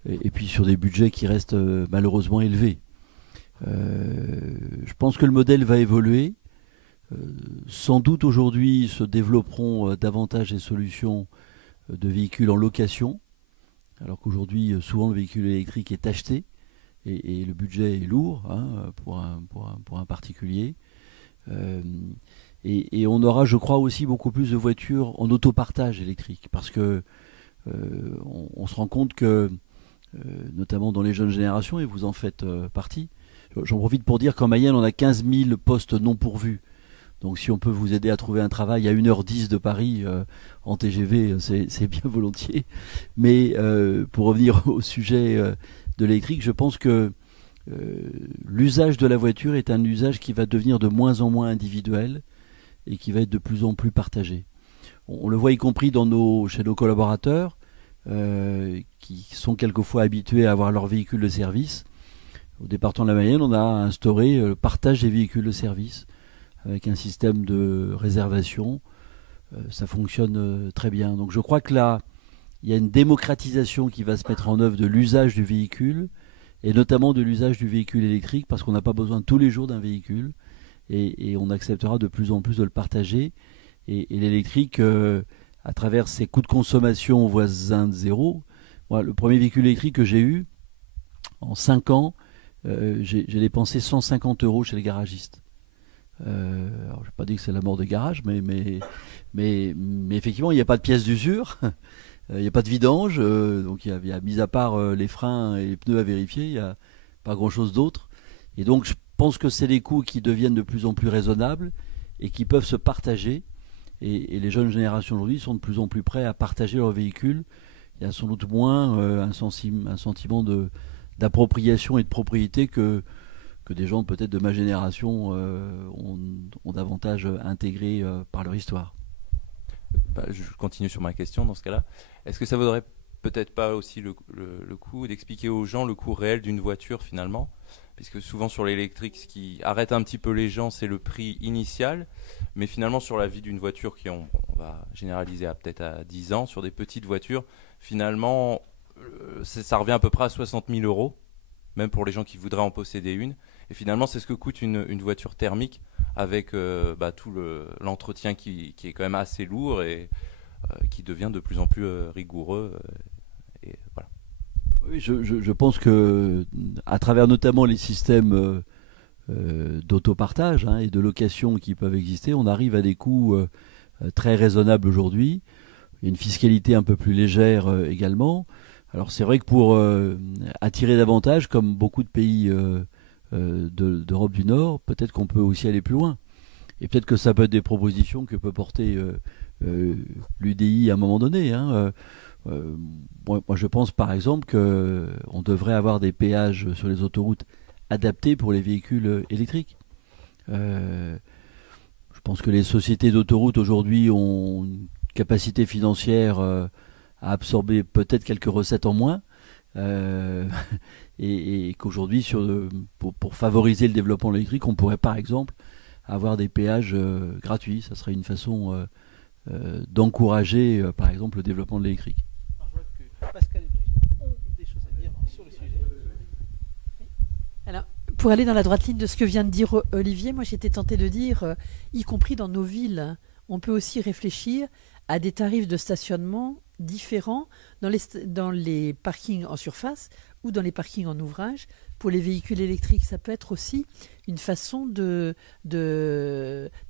et puis sur des budgets qui restent malheureusement élevés. Je pense que le modèle va évoluer. Sans doute aujourd'hui se développeront davantage des solutions de véhicules en location, alors qu'aujourd'hui souvent le véhicule électrique est acheté et le budget est lourd pour un particulier. Et on aura, je crois, aussi beaucoup plus de voitures en autopartage électrique, parce que on se rend compte que, notamment dans les jeunes générations, et vous en faites partie, j'en profite pour dire qu'en Mayenne, on a 15 000 postes non pourvus. Donc si on peut vous aider à trouver un travail à 1h10 de Paris en TGV, c'est bien volontiers. Mais pour revenir au sujet de l'électrique, je pense que l'usage de la voiture est un usage qui va devenir de moins en moins individuel et qui va être de plus en plus partagé. On le voit y compris chez nos collaborateurs qui sont quelquefois habitués à avoir leur véhicule de service. Au département de la Mayenne, on a instauré le partage des véhicules de service avec un système de réservation. Ça fonctionne très bien. Donc je crois que là, il y a une démocratisation qui va se mettre en œuvre de l'usage du véhicule, et notamment de l'usage du véhicule électrique, parce qu'on n'a pas besoin tous les jours d'un véhicule, et on acceptera de plus en plus de le partager. Et l'électrique, à travers ses coûts de consommation voisins de zéro, moi, le premier véhicule électrique que j'ai eu, en 5 ans, j'ai dépensé 150 € chez le garagiste. Alors, je ne vais pas dire que c'est la mort des garages, mais effectivement, il n'y a pas de pièces d'usure, il n'y a pas de vidange, donc il y a mis à part les freins et les pneus à vérifier, il n'y a pas grand-chose d'autre. Et donc, je pense que c'est des coûts qui deviennent de plus en plus raisonnables et qui peuvent se partager. Et les jeunes générations aujourd'hui sont de plus en plus prêts à partager leurs véhicules, il y a sans doute moins un sentiment d'appropriation et de propriété que des gens peut-être de ma génération ont davantage intégré par leur histoire. Je continue sur ma question dans ce cas-là. Est-ce que ça vaudrait peut-être pas aussi le coup d'expliquer aux gens le coût réel d'une voiture finalement ? Puisque souvent sur l'électrique, ce qui arrête un petit peu les gens, c'est le prix initial. Mais finalement, sur la vie d'une voiture on va généraliser peut-être à 10 ans, sur des petites voitures, finalement, ça revient à peu près à 60 000 €, même pour les gens qui voudraient en posséder une. Et finalement, c'est ce que coûte une voiture thermique avec tout l'entretien qui est quand même assez lourd et qui devient de plus en plus rigoureux. Et voilà. Oui, je pense que à travers notamment les systèmes d'autopartage et de location qui peuvent exister, on arrive à des coûts très raisonnables aujourd'hui. Il y a une fiscalité un peu plus légère également. Alors c'est vrai que pour attirer davantage, comme beaucoup de pays d'Europe du Nord, peut-être qu'on peut aussi aller plus loin. Et peut-être que ça peut être des propositions que peut porter l'UDI à un moment donné. Moi, je pense par exemple qu'on devrait avoir des péages sur les autoroutes adaptés pour les véhicules électriques. Je pense que les sociétés d'autoroutes aujourd'hui ont une capacité financière à absorber peut-être quelques recettes en moins. Et qu'aujourd'hui, pour favoriser le développement de l'électrique, on pourrait par exemple avoir des péages gratuits. Ça serait une façon d'encourager par exemple le développement de l'électrique. Pascal et Brigitte ont des choses à dire sur le sujet. Alors, pour aller dans la droite ligne de ce que vient de dire Olivier, moi j'étais tentée de dire, y compris dans nos villes, on peut aussi réfléchir à des tarifs de stationnement différents dans les parkings en surface ou dans les parkings en ouvrage. Pour les véhicules électriques, ça peut être aussi une façon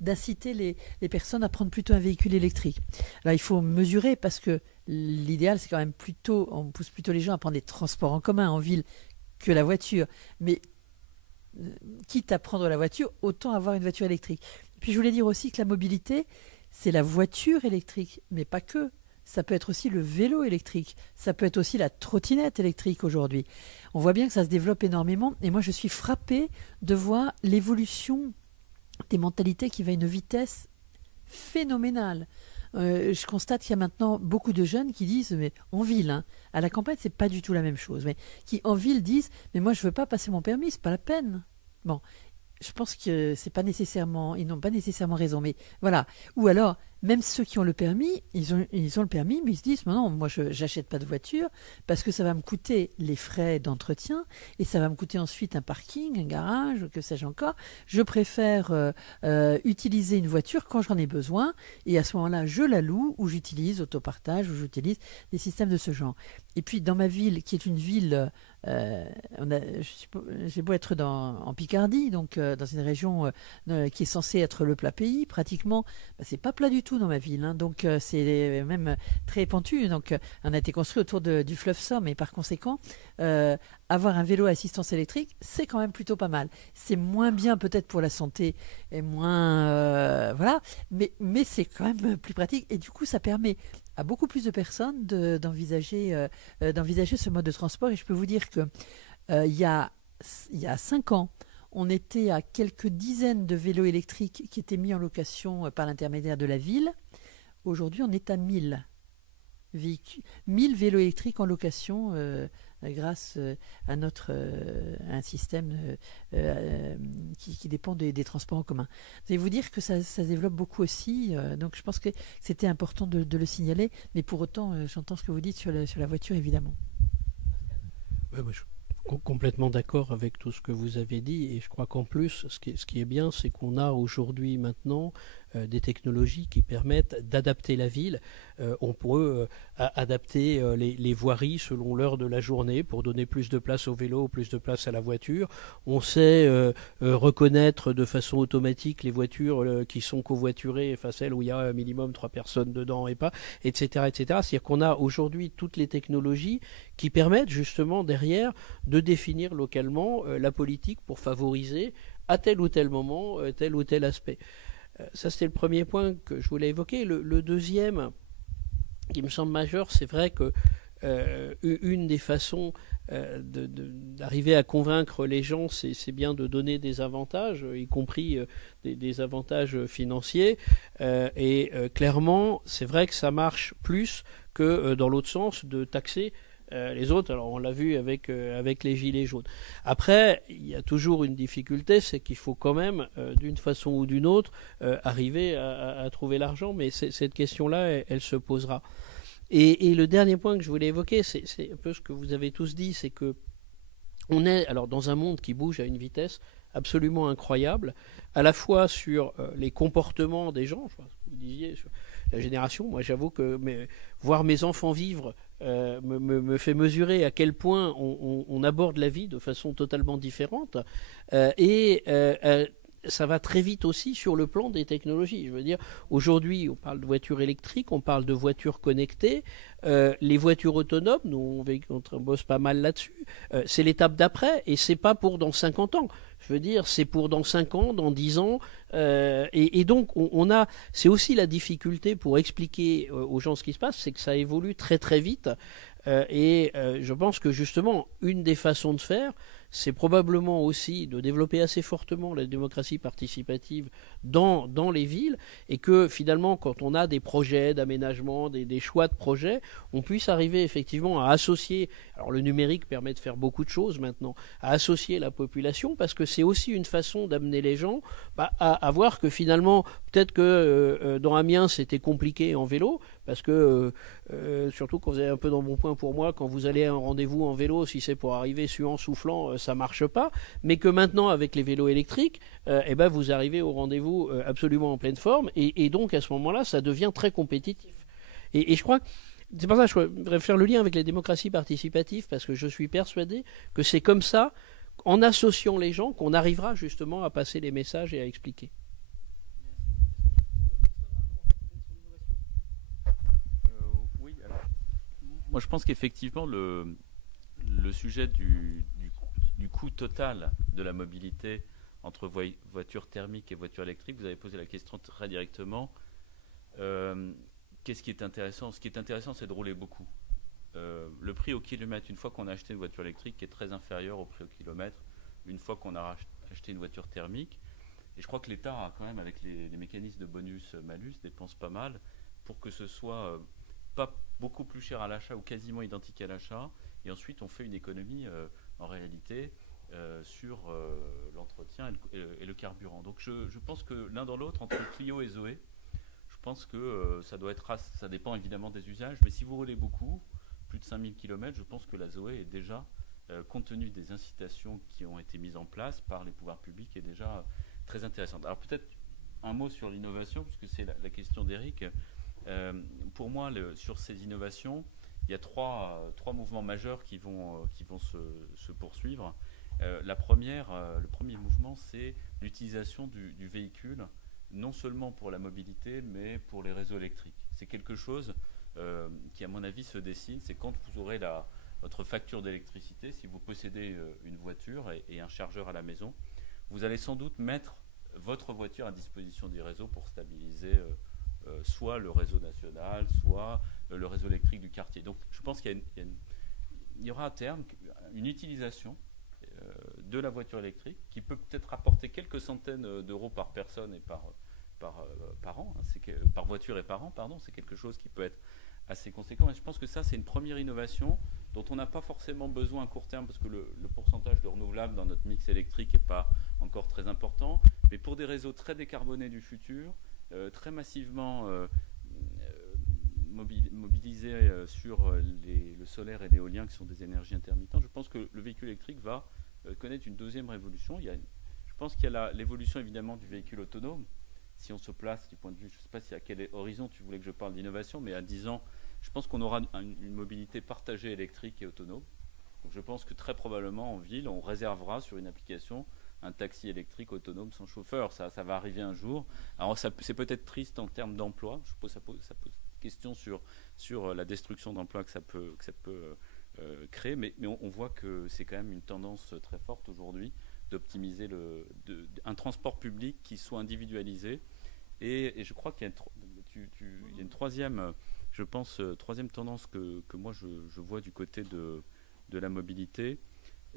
d'inciter les personnes à prendre plutôt un véhicule électrique. Alors il faut mesurer parce que l'idéal c'est quand même on pousse plutôt les gens à prendre des transports en commun en ville que la voiture. Mais quitte à prendre la voiture, autant avoir une voiture électrique. Puis je voulais dire aussi que la mobilité, c'est la voiture électrique, mais pas que. Ça peut être aussi le vélo électrique, ça peut être aussi la trottinette électrique aujourd'hui. On voit bien que ça se développe énormément et moi je suis frappée de voir l'évolution des mentalités qui va à une vitesse phénoménale. Je constate qu'il y a maintenant beaucoup de jeunes qui disent, mais en ville, à la campagne c'est pas du tout la même chose, mais qui en ville disent, mais moi je veux pas passer mon permis, c'est pas la peine. Bon, je pense que c'est pas nécessairement, ils n'ont pas nécessairement raison, mais voilà. Ou alors, même ceux qui ont le permis, ils ont le permis, mais ils se disent, non, moi je n'achète pas de voiture parce que ça va me coûter les frais d'entretien et ça va me coûter ensuite un parking, un garage, que sais-je encore. Je préfère utiliser une voiture quand j'en ai besoin et à ce moment-là, je la loue ou j'utilise autopartage ou j'utilise des systèmes de ce genre. Et puis dans ma ville, qui est une ville, j'ai beau être en Picardie, donc dans une région qui est censée être le plat pays, pratiquement, c'est pas plat du tout dans ma ville, donc c'est même très pentu. Donc on a été construit autour du fleuve Somme et par conséquent, avoir un vélo à assistance électrique, c'est quand même plutôt pas mal. C'est moins bien peut-être pour la santé et moins voilà, mais c'est quand même plus pratique et du coup ça permet à beaucoup plus de personnes d'envisager ce mode de transport. Et je peux vous dire que il y a 5 ans, on était à quelques dizaines de vélos électriques qui étaient mis en location par l'intermédiaire de la ville. Aujourd'hui, on est à 1000 vélos électriques en location grâce à un système qui dépend des transports en commun. Je vais vous dire que ça se développe beaucoup aussi, donc je pense que c'était important de le signaler, mais pour autant, j'entends ce que vous dites sur la voiture, évidemment. Ouais, je suis complètement d'accord avec tout ce que vous avez dit, et je crois qu'en plus, ce qui est bien, c'est qu'on a aujourd'hui maintenant des technologies qui permettent d'adapter la ville. On peut adapter les voiries selon l'heure de la journée pour donner plus de place au vélo ou plus de place à la voiture. On sait reconnaître de façon automatique les voitures qui sont covoiturées, enfin celles où il y a un minimum 3 personnes dedans et pas, etc. C'est-à-dire qu'on a aujourd'hui toutes les technologies qui permettent justement derrière de définir localement la politique pour favoriser à tel ou tel moment tel ou tel aspect. Ça, c'était le premier point que je voulais évoquer. Le deuxième, qui me semble majeur, c'est vrai que une des façons d'arriver à convaincre les gens, c'est bien de donner des avantages, y compris des avantages financiers. Clairement, c'est vrai que ça marche plus que dans l'autre sens, de taxer les autres. Alors on l'a vu avec les gilets jaunes. Après, il y a toujours une difficulté, c'est qu'il faut quand même, d'une façon ou d'une autre, arriver à trouver l'argent, mais cette question-là, elle se posera. Et le dernier point que je voulais évoquer, c'est un peu ce que vous avez tous dit, c'est que on est alors dans un monde qui bouge à une vitesse absolument incroyable, à la fois sur les comportements des gens, je crois que vous disiez, sur la génération. Moi, j'avoue que voir mes enfants vivre me fait mesurer à quel point on aborde la vie de façon totalement différente. Ça va très vite aussi sur le plan des technologies. Je veux dire, aujourd'hui, on parle de voitures électriques, on parle de voitures connectées. Les voitures autonomes, nous on bosse pas mal là-dessus. C'est l'étape d'après, et c'est pas pour dans 50 ans. Je veux dire, c'est pour dans 5 ans, dans 10 ans. Et donc, c'est aussi la difficulté pour expliquer aux gens ce qui se passe, c'est que ça évolue très très vite. Je pense que justement, une des façons de faire, c'est probablement aussi de développer assez fortement la démocratie participative dans les villes, et que finalement, quand on a des projets d'aménagement, des choix de projets, on puisse arriver effectivement à associer, alors le numérique permet de faire beaucoup de choses maintenant, à associer la population, parce que c'est aussi une façon d'amener les gens à voir que finalement, peut-être que dans Amiens, c'était compliqué en vélo, parce que surtout quand vous allez un peu dans mon point pour moi, quand vous allez à un rendez-vous en vélo, si c'est pour arriver suant, soufflant, ça marche pas, mais que maintenant avec les vélos électriques, vous arrivez au rendez-vous absolument en pleine forme, et donc à ce moment-là, ça devient très compétitif. Et je crois que c'est pour ça que je voudrais faire le lien avec les démocraties participatives, parce que je suis persuadé que c'est comme ça, en associant les gens, qu'on arrivera justement à passer les messages et à expliquer. Moi, je pense qu'effectivement, le sujet du coût total de la mobilité entre voiture thermique et voiture électrique, vous avez posé la question très directement. Qu'est-ce qui est intéressant ? Ce qui est intéressant, c'est de rouler beaucoup. Le prix au kilomètre, une fois qu'on a acheté une voiture électrique, est très inférieur au prix au kilomètre une fois qu'on a acheté une voiture thermique. Et je crois que l'État, quand même, avec les mécanismes de bonus-malus, dépense pas mal pour que ce soit pas beaucoup plus cher à l'achat ou quasiment identique à l'achat. Et ensuite, on fait une économie, en réalité, sur l'entretien et le carburant. Donc je pense que l'un dans l'autre, entre Clio et Zoé, je pense que ça dépend évidemment des usages, mais si vous roulez beaucoup, plus de 5000 km, je pense que la Zoé est déjà, compte tenu des incitations qui ont été mises en place par les pouvoirs publics, est déjà très intéressante. Alors peut-être un mot sur l'innovation, puisque c'est la question d'Éric. Pour moi, sur ces innovations, il y a trois mouvements majeurs qui vont se poursuivre. Le premier mouvement, c'est l'utilisation du véhicule, non seulement pour la mobilité, mais pour les réseaux électriques. C'est quelque chose qui, à mon avis, se dessine. C'est quand vous aurez votre facture d'électricité, si vous possédez une voiture et un chargeur à la maison, vous allez sans doute mettre votre voiture à disposition du réseau pour stabiliser soit le réseau national, soit le réseau électrique du quartier. Donc je pense qu'il y aura à terme une utilisation de la voiture électrique qui peut peut-être rapporter quelques centaines d'euros par personne et par an, par voiture et par an, pardon. C'est quelque chose qui peut être assez conséquent. Et je pense que ça, c'est une première innovation dont on n'a pas forcément besoin à court terme, parce que le pourcentage de renouvelables dans notre mix électrique n'est pas encore très important. Mais pour des réseaux très décarbonés du futur, très massivement mobilisés sur le solaire et l'éolien, qui sont des énergies intermittentes, je pense que le véhicule électrique va connaître une deuxième révolution. Je pense qu'il y a l'évolution évidemment du véhicule autonome. Si on se place du point de vue, je ne sais pas à quel horizon tu voulais que je parle d'innovation, mais à 10 ans, je pense qu'on aura une mobilité partagée électrique et autonome. Donc je pense que très probablement en ville, on réservera sur une application un taxi électrique autonome sans chauffeur. Ça va arriver un jour. Alors c'est peut-être triste en termes d'emploi. Ça pose question sur la destruction d'emplois que ça peut créer, mais on voit que c'est quand même une tendance très forte aujourd'hui d'optimiser un transport public qui soit individualisé. Et je crois qu'il y a une troisième Je pense, troisième tendance que moi je vois du côté de la mobilité,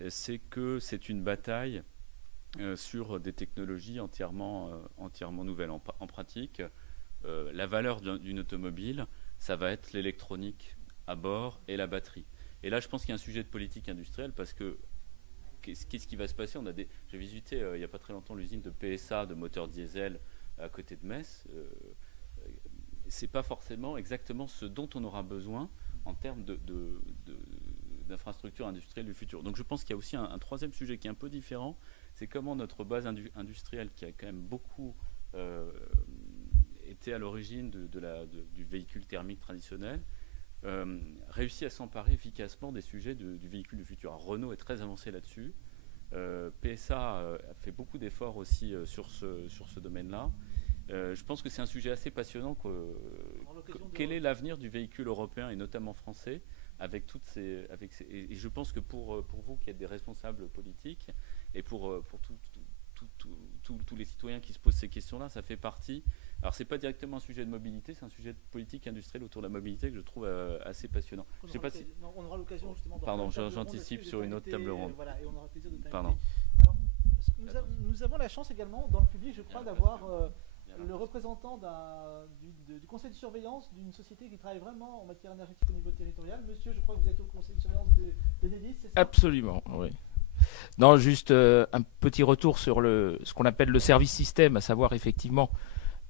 c'est que c'est une bataille sur des technologies entièrement nouvelles. En pratique, la valeur d'une automobile, ça va être l'électronique à bord et la batterie. Et là, je pense qu'il y a un sujet de politique industrielle parce que qu'est-ce qui va se passer? J'ai visité il n'y a pas très longtemps l'usine de PSA de moteurs diesel à côté de Metz. C'est pas forcément exactement ce dont on aura besoin en termes d'infrastructures industrielles du futur. Donc je pense qu'il y a aussi un troisième sujet qui est un peu différent, c'est comment notre base industrielle, qui a quand même beaucoup été à l'origine du véhicule thermique traditionnel, réussit à s'emparer efficacement des sujets du véhicule du futur. Alors, Renault est très avancé là-dessus. PSA a fait beaucoup d'efforts aussi sur ce domaine-là. Je pense que c'est un sujet assez passionnant. Quel est l'avenir du véhicule européen et notamment français avec et je pense que pour vous qui êtes des responsables politiques et pour tous les citoyens qui se posent ces questions-là, ça fait partie. Alors c'est pas directement un sujet de mobilité, c'est un sujet de politique industrielle autour de la mobilité que je trouve assez passionnant. Je sais pas si on aura l'occasion justement. Pardon, j'anticipe sur une autre table ronde. Voilà, et on aura plaisir de t'inviter. Pardon. Alors, nous avons la chance également dans le public, je crois, d'avoir le représentant du conseil de surveillance d'une société qui travaille vraiment en matière énergétique au niveau territorial. Monsieur, je crois que vous êtes au conseil de surveillance de Enedis, c'est ça? Absolument, oui. Non, juste un petit retour sur ce qu'on appelle le service système, à savoir effectivement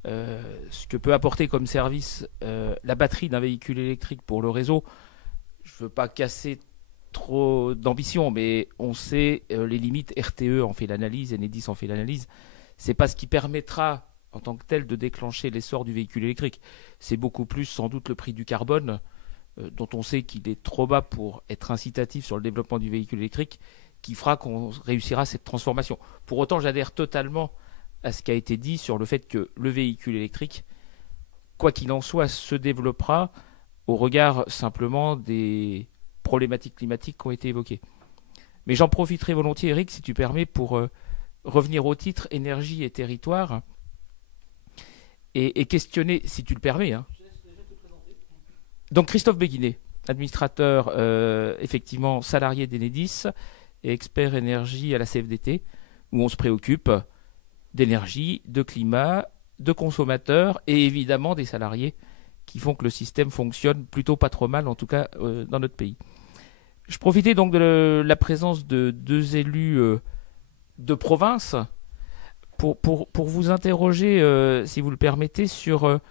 ce que peut apporter comme service la batterie d'un véhicule électrique pour le réseau. Je ne veux pas casser trop d'ambition, mais on sait les limites. RTE en fait l'analyse, Enedis en fait l'analyse. C'est pas ce qui permettra en tant que tel de déclencher l'essor du véhicule électrique. C'est beaucoup plus sans doute le prix du carbone, dont on sait qu'il est trop bas pour être incitatif sur le développement du véhicule électrique, qui fera qu'on réussira cette transformation. Pour autant, j'adhère totalement à ce qui a été dit sur le fait que le véhicule électrique, quoi qu'il en soit, se développera au regard simplement des problématiques climatiques qui ont été évoquées. Mais j'en profiterai volontiers, Eric, si tu permets, pour revenir au titre énergie et territoire et questionner, si tu le permets. Hein. Donc Christophe Béguinet, administrateur effectivement salarié d'Enedis et expert énergie à la CFDT, où on se préoccupe d'énergie, de climat, de consommateurs et évidemment des salariés qui font que le système fonctionne plutôt pas trop mal, en tout cas dans notre pays. Je profitais donc de la présence de deux élus de province pour vous interroger, si vous le permettez, sur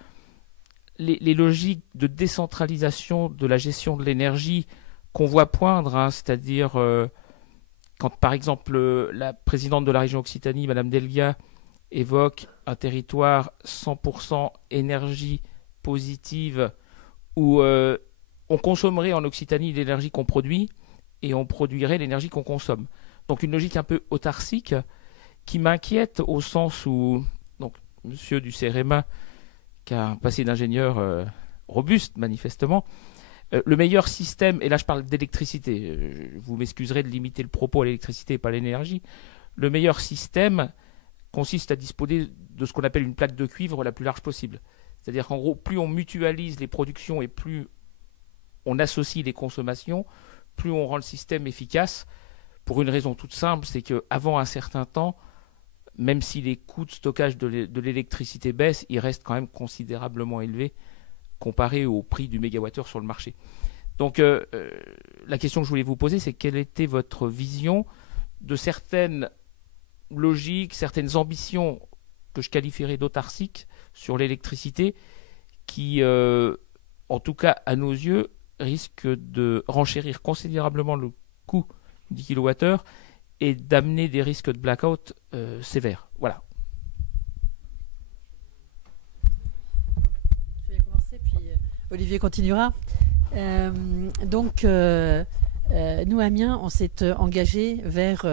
les logiques de décentralisation de la gestion de l'énergie qu'on voit poindre, hein, c'est-à-dire quand par exemple la présidente de la région Occitanie, Madame Delga, évoque un territoire 100% énergie positive où on consommerait en Occitanie l'énergie qu'on produit et on produirait l'énergie qu'on consomme. Donc une logique un peu autarcique qui m'inquiète au sens où donc monsieur du CEREMA, qui a un passé d'ingénieur robuste manifestement, le meilleur système, et là je parle d'électricité, vous m'excuserez de limiter le propos à l'électricité et pas à l'énergie, le meilleur système consiste à disposer de ce qu'on appelle une plaque de cuivre la plus large possible. C'est-à-dire qu'en gros, plus on mutualise les productions et plus on associe les consommations, plus on rend le système efficace, pour une raison toute simple, c'est qu'avant un certain temps, même si les coûts de stockage de l'électricité baissent, ils restent quand même considérablement élevés comparé au prix du mégawattheure sur le marché. Donc la question que je voulais vous poser, c'est quelle était votre vision de certaines logiques, certaines ambitions que je qualifierais d'autarciques sur l'électricité qui, en tout cas à nos yeux, risquent de renchérir considérablement le coût du kilowattheure et d'amener des risques de blackout sévères. Voilà. Je vais commencer, puis Olivier continuera. Donc, nous, Amiens, on s'est engagé vers,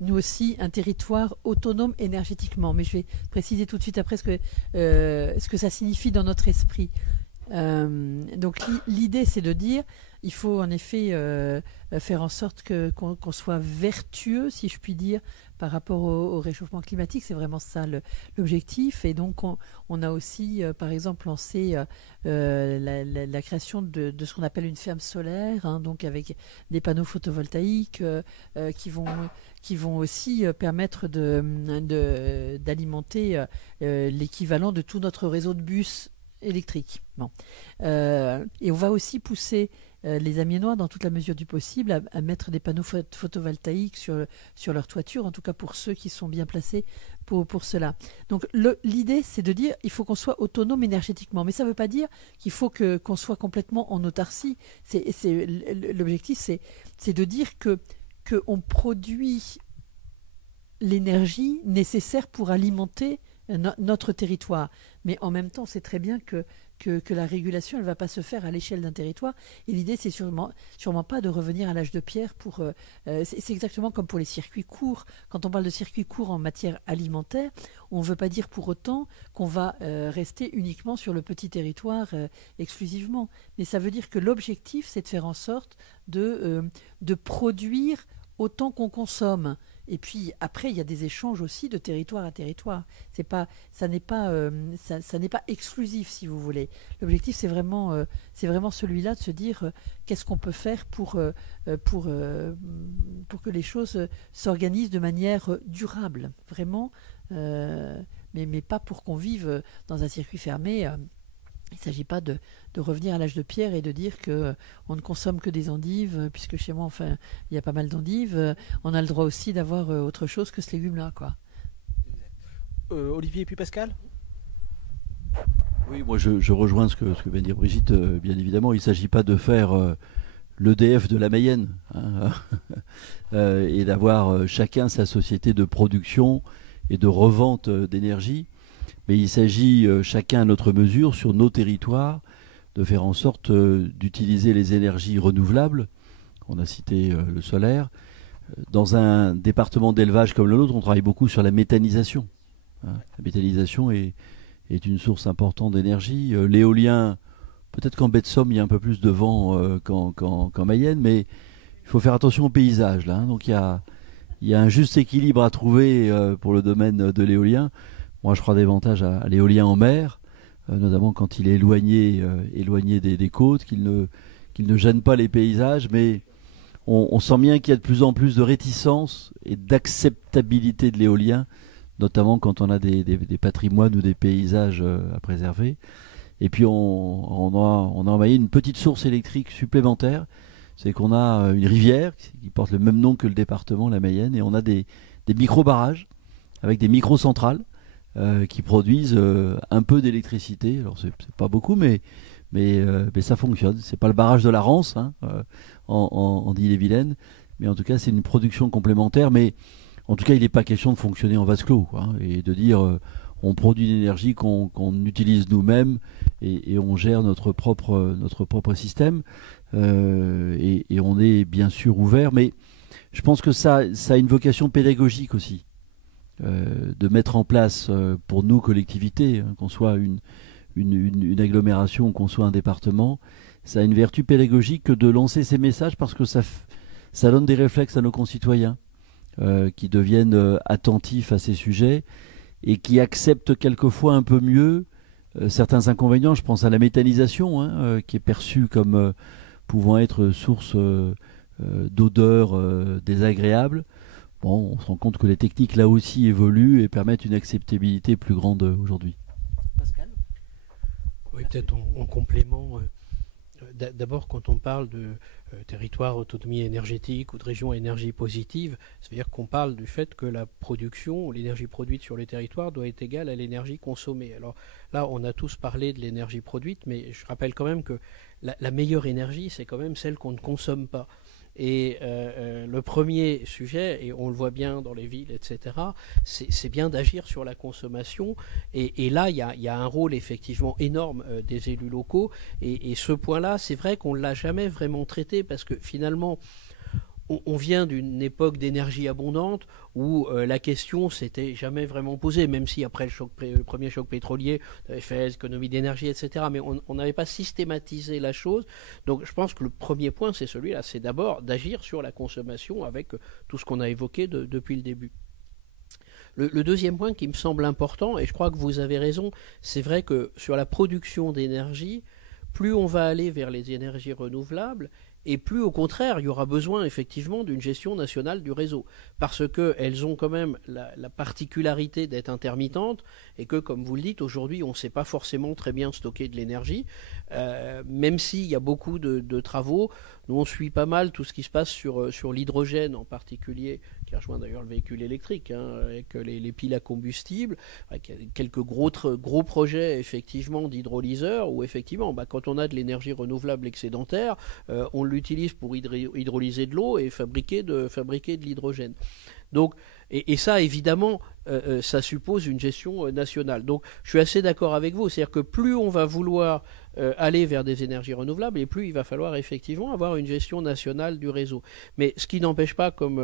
nous aussi, un territoire autonome énergétiquement. Mais je vais préciser tout de suite après ce que ça signifie dans notre esprit. Donc, l'idée, c'est de dire, il faut en effet faire en sorte qu'on soit vertueux, si je puis dire, par rapport au réchauffement climatique. C'est vraiment ça l'objectif. Et donc, on a aussi, par exemple, lancé la création de ce qu'on appelle une ferme solaire, hein, donc avec des panneaux photovoltaïques qui vont aussi permettre d'alimenter l'équivalent de tout notre réseau de bus électriques. Bon. Et on va aussi pousser les Amiénois, dans toute la mesure du possible, à mettre des panneaux photovoltaïques sur leur toiture, en tout cas pour ceux qui sont bien placés pour cela. Donc l'idée, c'est de dire qu'il faut qu'on soit autonome énergétiquement. Mais ça ne veut pas dire qu'il faut qu'on soit complètement en autarcie. L'objectif, c'est de dire qu'on produit l'énergie nécessaire pour alimenter notre territoire. Mais en même temps, on sait très bien que la régulation, elle ne va pas se faire à l'échelle d'un territoire. Et l'idée, c'est sûrement pas de revenir à l'âge de pierre. C'est exactement comme pour les circuits courts. Quand on parle de circuits courts en matière alimentaire, on ne veut pas dire pour autant qu'on va rester uniquement sur le petit territoire exclusivement. Mais ça veut dire que l'objectif, c'est de faire en sorte de produire autant qu'on consomme. Et puis après, il y a des échanges aussi de territoire à territoire. Ça n'est pas exclusif, si vous voulez. L'objectif, c'est vraiment celui-là, de se dire qu'est-ce qu'on peut faire pour que les choses s'organisent de manière durable, vraiment, mais pas pour qu'on vive dans un circuit fermé. Il ne s'agit pas de revenir à l'âge de pierre et de dire qu'on ne consomme que des endives, puisque chez moi, enfin, il y a pas mal d'endives. On a le droit aussi d'avoir autre chose que ce légume-là, quoi. Olivier et puis Pascal ? Oui, moi je rejoins ce que vient de dire Brigitte, bien évidemment. Il ne s'agit pas de faire l'EDF de la Mayenne, hein, et d'avoir chacun sa société de production et de revente d'énergie. Mais il s'agit, chacun à notre mesure, sur nos territoires, de faire en sorte d'utiliser les énergies renouvelables. On a cité le solaire. Dans un département d'élevage comme le nôtre, on travaille beaucoup sur la méthanisation. Hein. La méthanisation est une source importante d'énergie. L'éolien, peut-être qu'en baie de Somme, il y a un peu plus de vent qu'en Mayenne, mais il faut faire attention au paysage, là. Hein. Donc il y a un juste équilibre à trouver pour le domaine de l'éolien. Moi, je crois davantage à l'éolien en mer, notamment quand il est éloigné des côtes, qu'il ne gêne pas les paysages. Mais on sent bien qu'il y a de plus en plus de réticence et d'acceptabilité de l'éolien, notamment quand on a des patrimoines ou des paysages à préserver. Et puis, on a en Mayenne une petite source électrique supplémentaire. C'est qu'on a une rivière qui porte le même nom que le département, la Mayenne, et on a des micro-barrages avec des micro-centrales qui produisent un peu d'électricité. Alors c'est pas beaucoup, mais ça fonctionne. C'est pas le barrage de la Rance, hein, en Ille-et-Vilaine, mais en tout cas c'est une production complémentaire. Mais en tout cas, il n'est pas question de fonctionner en vase clos, quoi, hein, et de dire on produit une énergie qu'on utilise nous-mêmes et on gère notre propre système, et on est bien sûr ouvert. Mais je pense que ça a une vocation pédagogique aussi. De mettre en place pour nous collectivités, hein, qu'on soit une agglomération, qu'on soit un département, ça a une vertu pédagogique que de lancer ces messages, parce que ça donne des réflexes à nos concitoyens qui deviennent attentifs à ces sujets et qui acceptent quelquefois un peu mieux certains inconvénients. Je pense à la méthanisation, hein, qui est perçue comme pouvant être source d'odeurs désagréables. Bon, on se rend compte que les techniques là aussi évoluent et permettent une acceptabilité plus grande aujourd'hui. Pascal ? Oui, peut-être en complément. D'abord, quand on parle de territoire autonomie énergétique ou de région à énergie positive, c'est-à-dire qu'on parle du fait que la production, l'énergie produite sur les territoires doit être égale à l'énergie consommée. Alors là, on a tous parlé de l'énergie produite, mais je rappelle quand même que la meilleure énergie, c'est quand même celle qu'on ne consomme pas. Et le premier sujet, et on le voit bien dans les villes, etc., c'est bien d'agir sur la consommation. Et là, il y a un rôle effectivement énorme des élus locaux. Et ce point-là, c'est vrai qu'on ne l'a jamais vraiment traité, parce que finalement, on vient d'une époque d'énergie abondante où la question s'était jamais vraiment posée, même si après le premier choc pétrolier, on avait fait économie d'énergie, etc. Mais on n'avait pas systématisé la chose. Donc je pense que le premier point, c'est celui-là, c'est d'abord d'agir sur la consommation avec tout ce qu'on a évoqué depuis le début. Le deuxième point qui me semble important, et je crois que vous avez raison, c'est vrai que sur la production d'énergie, plus on va aller vers les énergies renouvelables, et plus au contraire, il y aura besoin effectivement d'une gestion nationale du réseau, parce qu'elles ont quand même la particularité d'être intermittentes, et que, comme vous le dites, aujourd'hui, on ne sait pas forcément très bien stocker de l'énergie, même s'il y a beaucoup de travaux. Nous, on suit pas mal tout ce qui se passe sur l'hydrogène en particulier, qui rejoint d'ailleurs le véhicule électrique, avec les piles à combustible, avec quelques gros projets effectivement d'hydrolyseurs, où effectivement, quand on a de l'énergie renouvelable excédentaire, on l'utilise pour hydrolyser de l'eau et fabriquer de l'hydrogène. Donc, et ça, évidemment, ça suppose une gestion nationale. Donc, je suis assez d'accord avec vous. C'est-à-dire que plus on va vouloir aller vers des énergies renouvelables, et plus il va falloir effectivement avoir une gestion nationale du réseau. Mais ce qui n'empêche pas, comme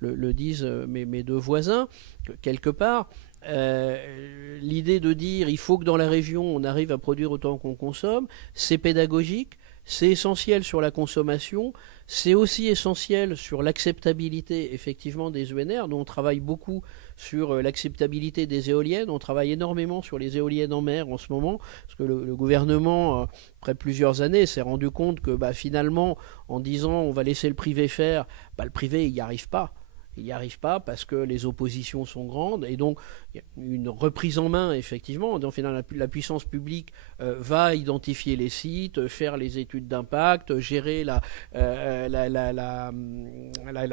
le disent mes deux voisins, que quelque part, l'idée de dire il faut que dans la région on arrive à produire autant qu'on consomme, c'est pédagogique. C'est essentiel sur la consommation, c'est aussi essentiel sur l'acceptabilité effectivement des ENR. Nous on travaille beaucoup sur l'acceptabilité des éoliennes, on travaille énormément sur les éoliennes en mer en ce moment, parce que le gouvernement, après plusieurs années, s'est rendu compte que finalement, en disant on va laisser le privé faire, le privé il n'y arrive pas. Il n'y arrive pas parce que les oppositions sont grandes, et donc il y a une reprise en main effectivement. Donc finalement la puissance publique va identifier les sites, faire les études d'impact, gérer la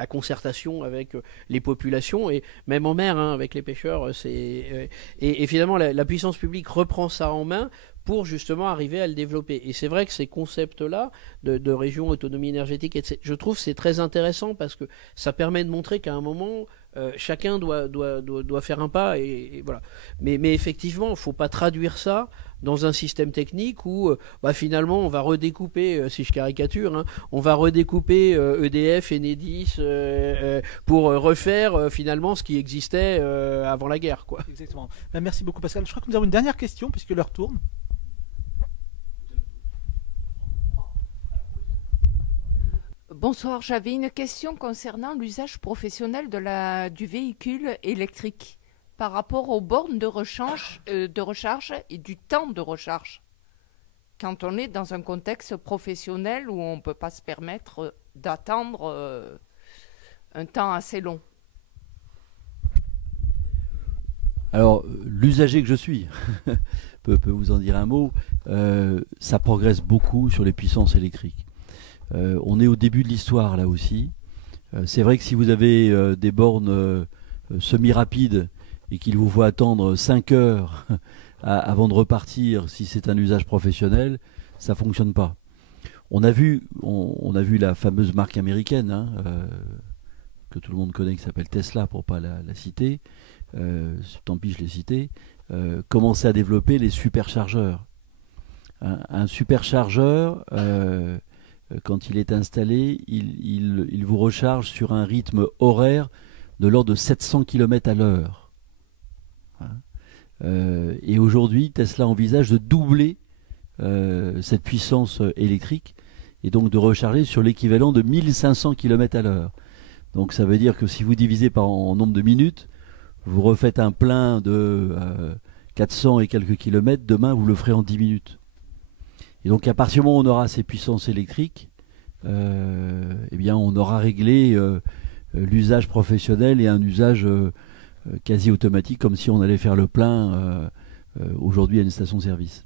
concertation avec les populations, et même en mer avec les pêcheurs. Et finalement la puissance publique reprend ça en main pour justement arriver à le développer. Et c'est vrai que ces concepts-là de région, autonomie énergétique, etc., je trouve que c'est très intéressant parce que ça permet de montrer qu'à un moment, chacun doit faire un pas. Et voilà. Mais effectivement, il ne faut pas traduire ça dans un système technique où finalement on va redécouper, si je caricature, on va redécouper EDF, Enedis pour refaire finalement ce qui existait avant la guerre, quoi. Exactement. Merci beaucoup Pascal. Je crois que nous avons une dernière question puisque l'heure tourne. Bonsoir, j'avais une question concernant l'usage professionnel du véhicule électrique par rapport aux bornes de recharge et du temps de recharge. Quand on est dans un contexte professionnel où on ne peut pas se permettre d'attendre un temps assez long. Alors, l'usager que je suis peut vous en dire un mot. Ça progresse beaucoup sur les puissances électriques. On est au début de l'histoire là aussi. C'est vrai que si vous avez des bornes semi-rapides et qu'il vous faut attendre 5 heures avant de repartir, si c'est un usage professionnel, ça fonctionne pas. On a vu la fameuse marque américaine que tout le monde connaît, qui s'appelle Tesla pour pas la citer. Tant pis, je l'ai cité. Commencer à développer les superchargeurs. Un superchargeur, quand il est installé, il vous recharge sur un rythme horaire de l'ordre de 700 km à l'heure. Et aujourd'hui, Tesla envisage de doubler cette puissance électrique et donc de recharger sur l'équivalent de 1500 km à l'heure. Donc ça veut dire que si vous divisez en nombre de minutes, vous refaites un plein de 400 et quelques kilomètres, demain vous le ferez en 10 minutes. Et donc à partir du moment où on aura ces puissances électriques, eh bien on aura réglé l'usage professionnel et un usage quasi automatique, comme si on allait faire le plein aujourd'hui à une station-service.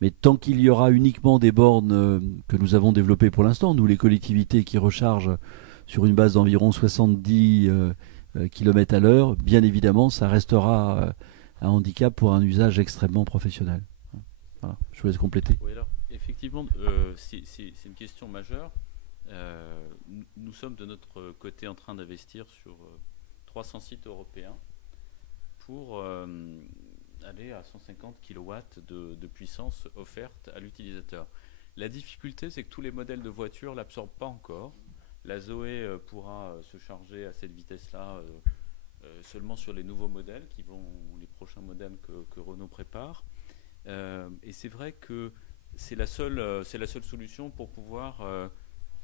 Mais tant qu'il y aura uniquement des bornes que nous avons développées pour l'instant, nous les collectivités qui rechargent sur une base d'environ 70 km à l'heure, bien évidemment ça restera un handicap pour un usage extrêmement professionnel. Voilà, je vous laisse compléter. Oui, alors, effectivement, c'est une question majeure. Nous sommes de notre côté en train d'investir sur 300 sites européens pour aller à 150 kW de puissance offerte à l'utilisateur. La difficulté, c'est que tous les modèles de voitures ne l'absorbent pas encore. La Zoé pourra se charger à cette vitesse-là seulement sur les nouveaux modèles, les prochains modèles que Renault prépare. Et c'est vrai que c'est la seule solution pour pouvoir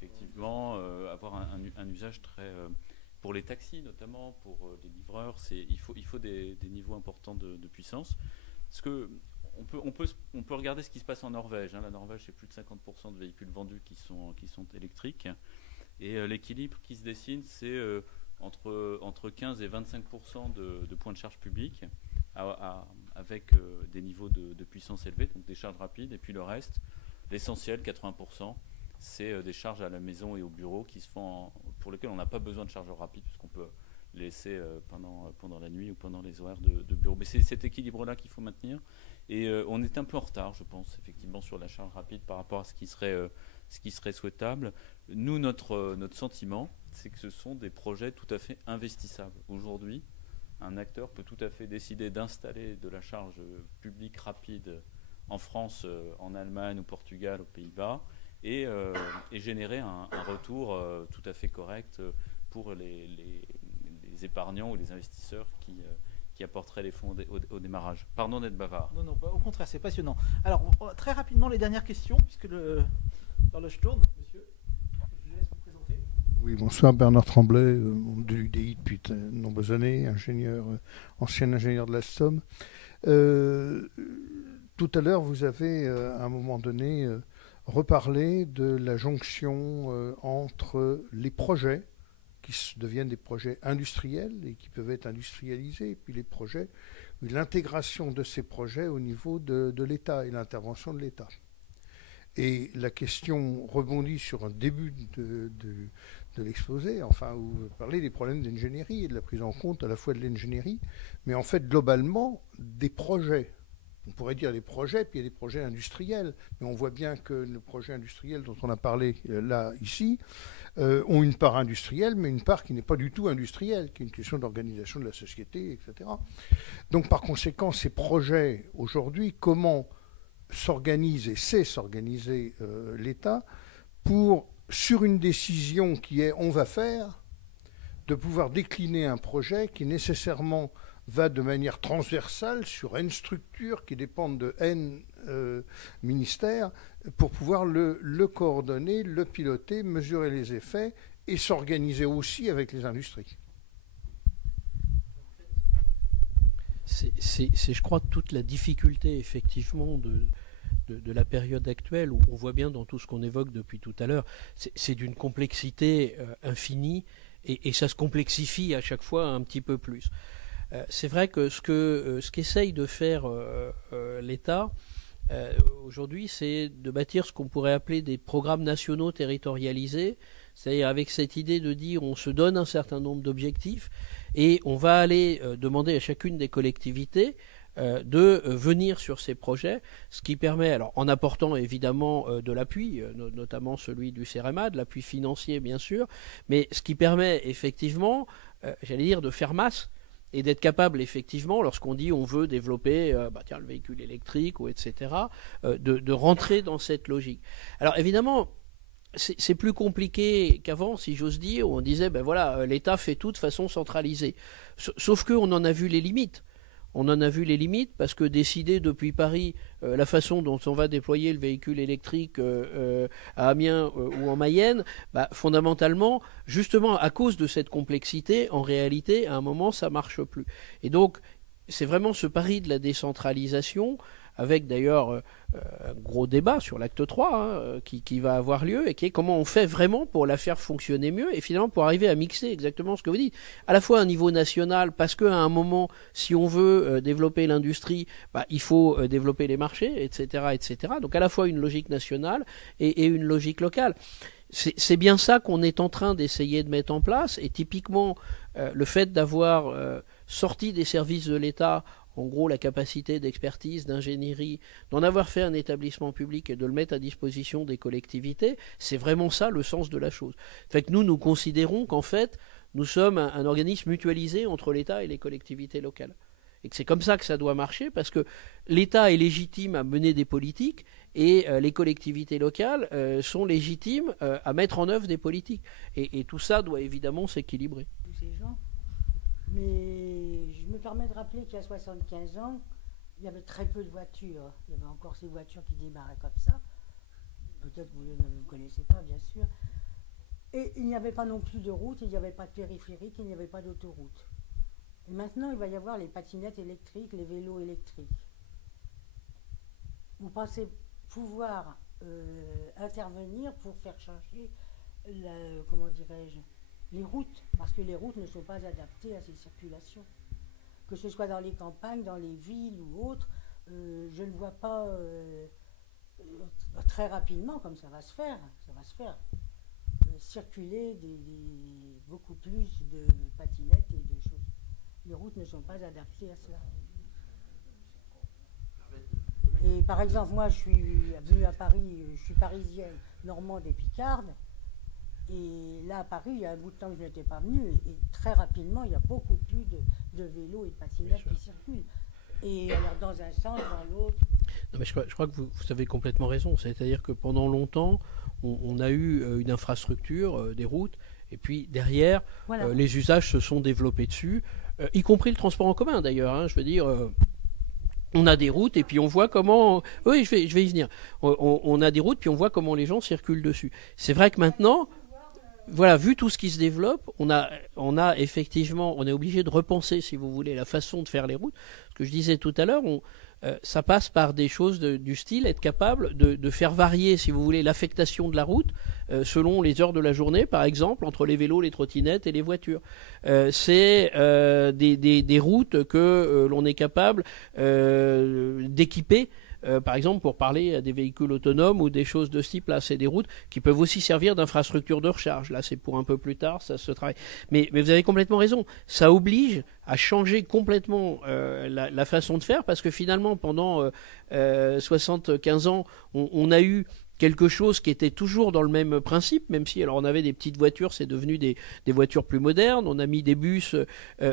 effectivement avoir un usage très... pour les taxis notamment, pour les livreurs, il faut des niveaux importants de puissance. Parce que on peut regarder ce qui se passe en Norvège. La Norvège, c'est plus de 50% de véhicules vendus qui sont électriques. Et l'équilibre qui se dessine, c'est entre 15 et 25% de points de charge publics avec des niveaux de puissance élevés, donc des charges rapides. Et puis le reste, l'essentiel, 80%, c'est des charges à la maison et au bureau qui se font pour lesquelles on n'a pas besoin de chargeurs rapides, puisqu'on peut les laisser pendant la nuit ou pendant les horaires de bureau. Mais c'est cet équilibre-là qu'il faut maintenir. Et on est un peu en retard, je pense, effectivement, sur la charge rapide par rapport à ce qui serait souhaitable. Nous, notre sentiment, c'est que ce sont des projets tout à fait investissables. Aujourd'hui, un acteur peut tout à fait décider d'installer de la charge publique rapide en France, en Allemagne, au Portugal, aux Pays-Bas, et générer un retour tout à fait correct pour les épargnants ou les investisseurs qui apporteraient les fonds au démarrage. Pardon d'être bavard. Non, au contraire, c'est passionnant. Alors, très rapidement, les dernières questions, puisque l'horloge tourne. Monsieur, je vous laisse vous présenter. Oui, bonsoir, Bernard Tremblay, de l'UDI depuis de nombreuses années, ancien ingénieur de l'Alstom. Tout à l'heure, vous avez, à un moment donné, reparlé de la jonction entre les projets qui deviennent des projets industriels et qui peuvent être industrialisés, et puis les projets, l'intégration de ces projets au niveau de l'État et l'intervention de l'État. Et la question rebondit sur un début de l'exposé, enfin, où vous parlez des problèmes d'ingénierie et de la prise en compte à la fois de l'ingénierie, mais en fait, globalement, des projets. On pourrait dire des projets, puis il y a des projets industriels, mais on voit bien que le projet industriel dont on a parlé là, ici, ont une part industrielle, mais une part qui n'est pas du tout industrielle, qui est une question d'organisation de la société, etc. Donc par conséquent, ces projets, aujourd'hui, comment s'organise et sait s'organiser l'État pour, sur une décision qui est « on va faire », de pouvoir décliner un projet qui nécessairement va de manière transversale sur N structures qui dépendent de N ministères pour pouvoir le coordonner, le piloter, mesurer les effets et s'organiser aussi avec les industries. C'est, je crois, toute la difficulté, effectivement, de la période actuelle, où on voit bien dans tout ce qu'on évoque depuis tout à l'heure, c'est d'une complexité infinie, et ça se complexifie à chaque fois un petit peu plus. C'est vrai que ce qu'essaye de faire l'État aujourd'hui, c'est de bâtir ce qu'on pourrait appeler des programmes nationaux territorialisés, c'est-à-dire avec cette idée de dire on se donne un certain nombre d'objectifs et on va aller demander à chacune des collectivités de venir sur ces projets, ce qui permet, alors en apportant évidemment de l'appui, notamment celui du CEREMA, de l'appui financier bien sûr, mais ce qui permet effectivement, j'allais dire, de faire masse et d'être capable effectivement, lorsqu'on dit on veut développer le véhicule électrique, ou etc., de rentrer dans cette logique. Alors évidemment, c'est plus compliqué qu'avant, si j'ose dire, où on disait l'État fait tout de façon centralisée. Sauf qu'on en a vu les limites. On en a vu les limites parce que décider depuis Paris la façon dont on va déployer le véhicule électrique à Amiens ou en Mayenne, fondamentalement, justement à cause de cette complexité, en réalité, à un moment, ça ne marche plus. Et donc, c'est vraiment ce pari de la décentralisation, avec d'ailleurs un gros débat sur l'acte 3 qui va avoir lieu, et qui est comment on fait vraiment pour la faire fonctionner mieux, et finalement pour arriver à mixer exactement ce que vous dites, à la fois à un niveau national, parce qu'à un moment, si on veut développer l'industrie, il faut développer les marchés, etc., etc. Donc à la fois une logique nationale et une logique locale. C'est bien ça qu'on est en train d'essayer de mettre en place, et typiquement le fait d'avoir sorti des services de l'État, en gros la capacité d'expertise, d'ingénierie, d'en avoir fait un établissement public et de le mettre à disposition des collectivités, c'est vraiment ça le sens de la chose. Fait que nous considérons qu'en fait, nous sommes un organisme mutualisé entre l'État et les collectivités locales. et que c'est comme ça que ça doit marcher, parce que l'État est légitime à mener des politiques et les collectivités locales sont légitimes à mettre en œuvre des politiques. Et tout ça doit évidemment s'équilibrer. Tous ces gens. Mais je me permets de rappeler qu'il y a 75 ans, il y avait très peu de voitures. Il y avait encore ces voitures qui démarraient comme ça. Peut-être vous ne connaissez pas, bien sûr. Et il n'y avait pas non plus de route, il n'y avait pas de périphérique, il n'y avait pas d'autoroute. Et maintenant, il va y avoir les patinettes électriques, les vélos électriques. Vous pensez pouvoir intervenir pour faire changer, comment dirais-je, les routes, parce que les routes ne sont pas adaptées à ces circulations. Que ce soit dans les campagnes, dans les villes ou autres, je ne vois pas très rapidement comme ça va se faire. Circuler beaucoup plus de patinettes et de choses. Les routes ne sont pas adaptées à cela. Et par exemple, moi je suis venue à Paris, je suis parisienne, normande et picarde. Et là à Paris, il y a un bout de temps que je n'étais pas venue. Et très rapidement, il y a beaucoup plus de vélos et de patinettes qui circulent. Et alors dans un sens, dans l'autre. Non, mais je crois que vous avez complètement raison. C'est-à-dire que pendant longtemps, on a eu une infrastructure, des routes, et puis derrière, voilà. Les usages se sont développés dessus, y compris le transport en commun d'ailleurs. Hein, je veux dire, on a des routes et puis on voit comment. Oui, je vais y venir. On a des routes puis on voit comment les gens circulent dessus. C'est vrai que maintenant, voilà, vu tout ce qui se développe, on a effectivement, on est obligé de repenser, si vous voulez, la façon de faire les routes. Ce que je disais tout à l'heure, ça passe par des choses du style être capable de faire varier, si vous voulez, l'affectation de la route selon les heures de la journée, par exemple, entre les vélos, les trottinettes et les voitures. C'est des routes que l'on est capable d'équiper. Par exemple, pour parler à des véhicules autonomes ou des choses de ce type-là, c'est des routes qui peuvent aussi servir d'infrastructure de recharge. Là, c'est pour un peu plus tard, ça se travaille. Mais vous avez complètement raison. Ça oblige à changer complètement la façon de faire, parce que finalement, pendant 75 ans, on a eu quelque chose qui était toujours dans le même principe, même si alors on avait des petites voitures, c'est devenu des voitures plus modernes, on a mis des bus,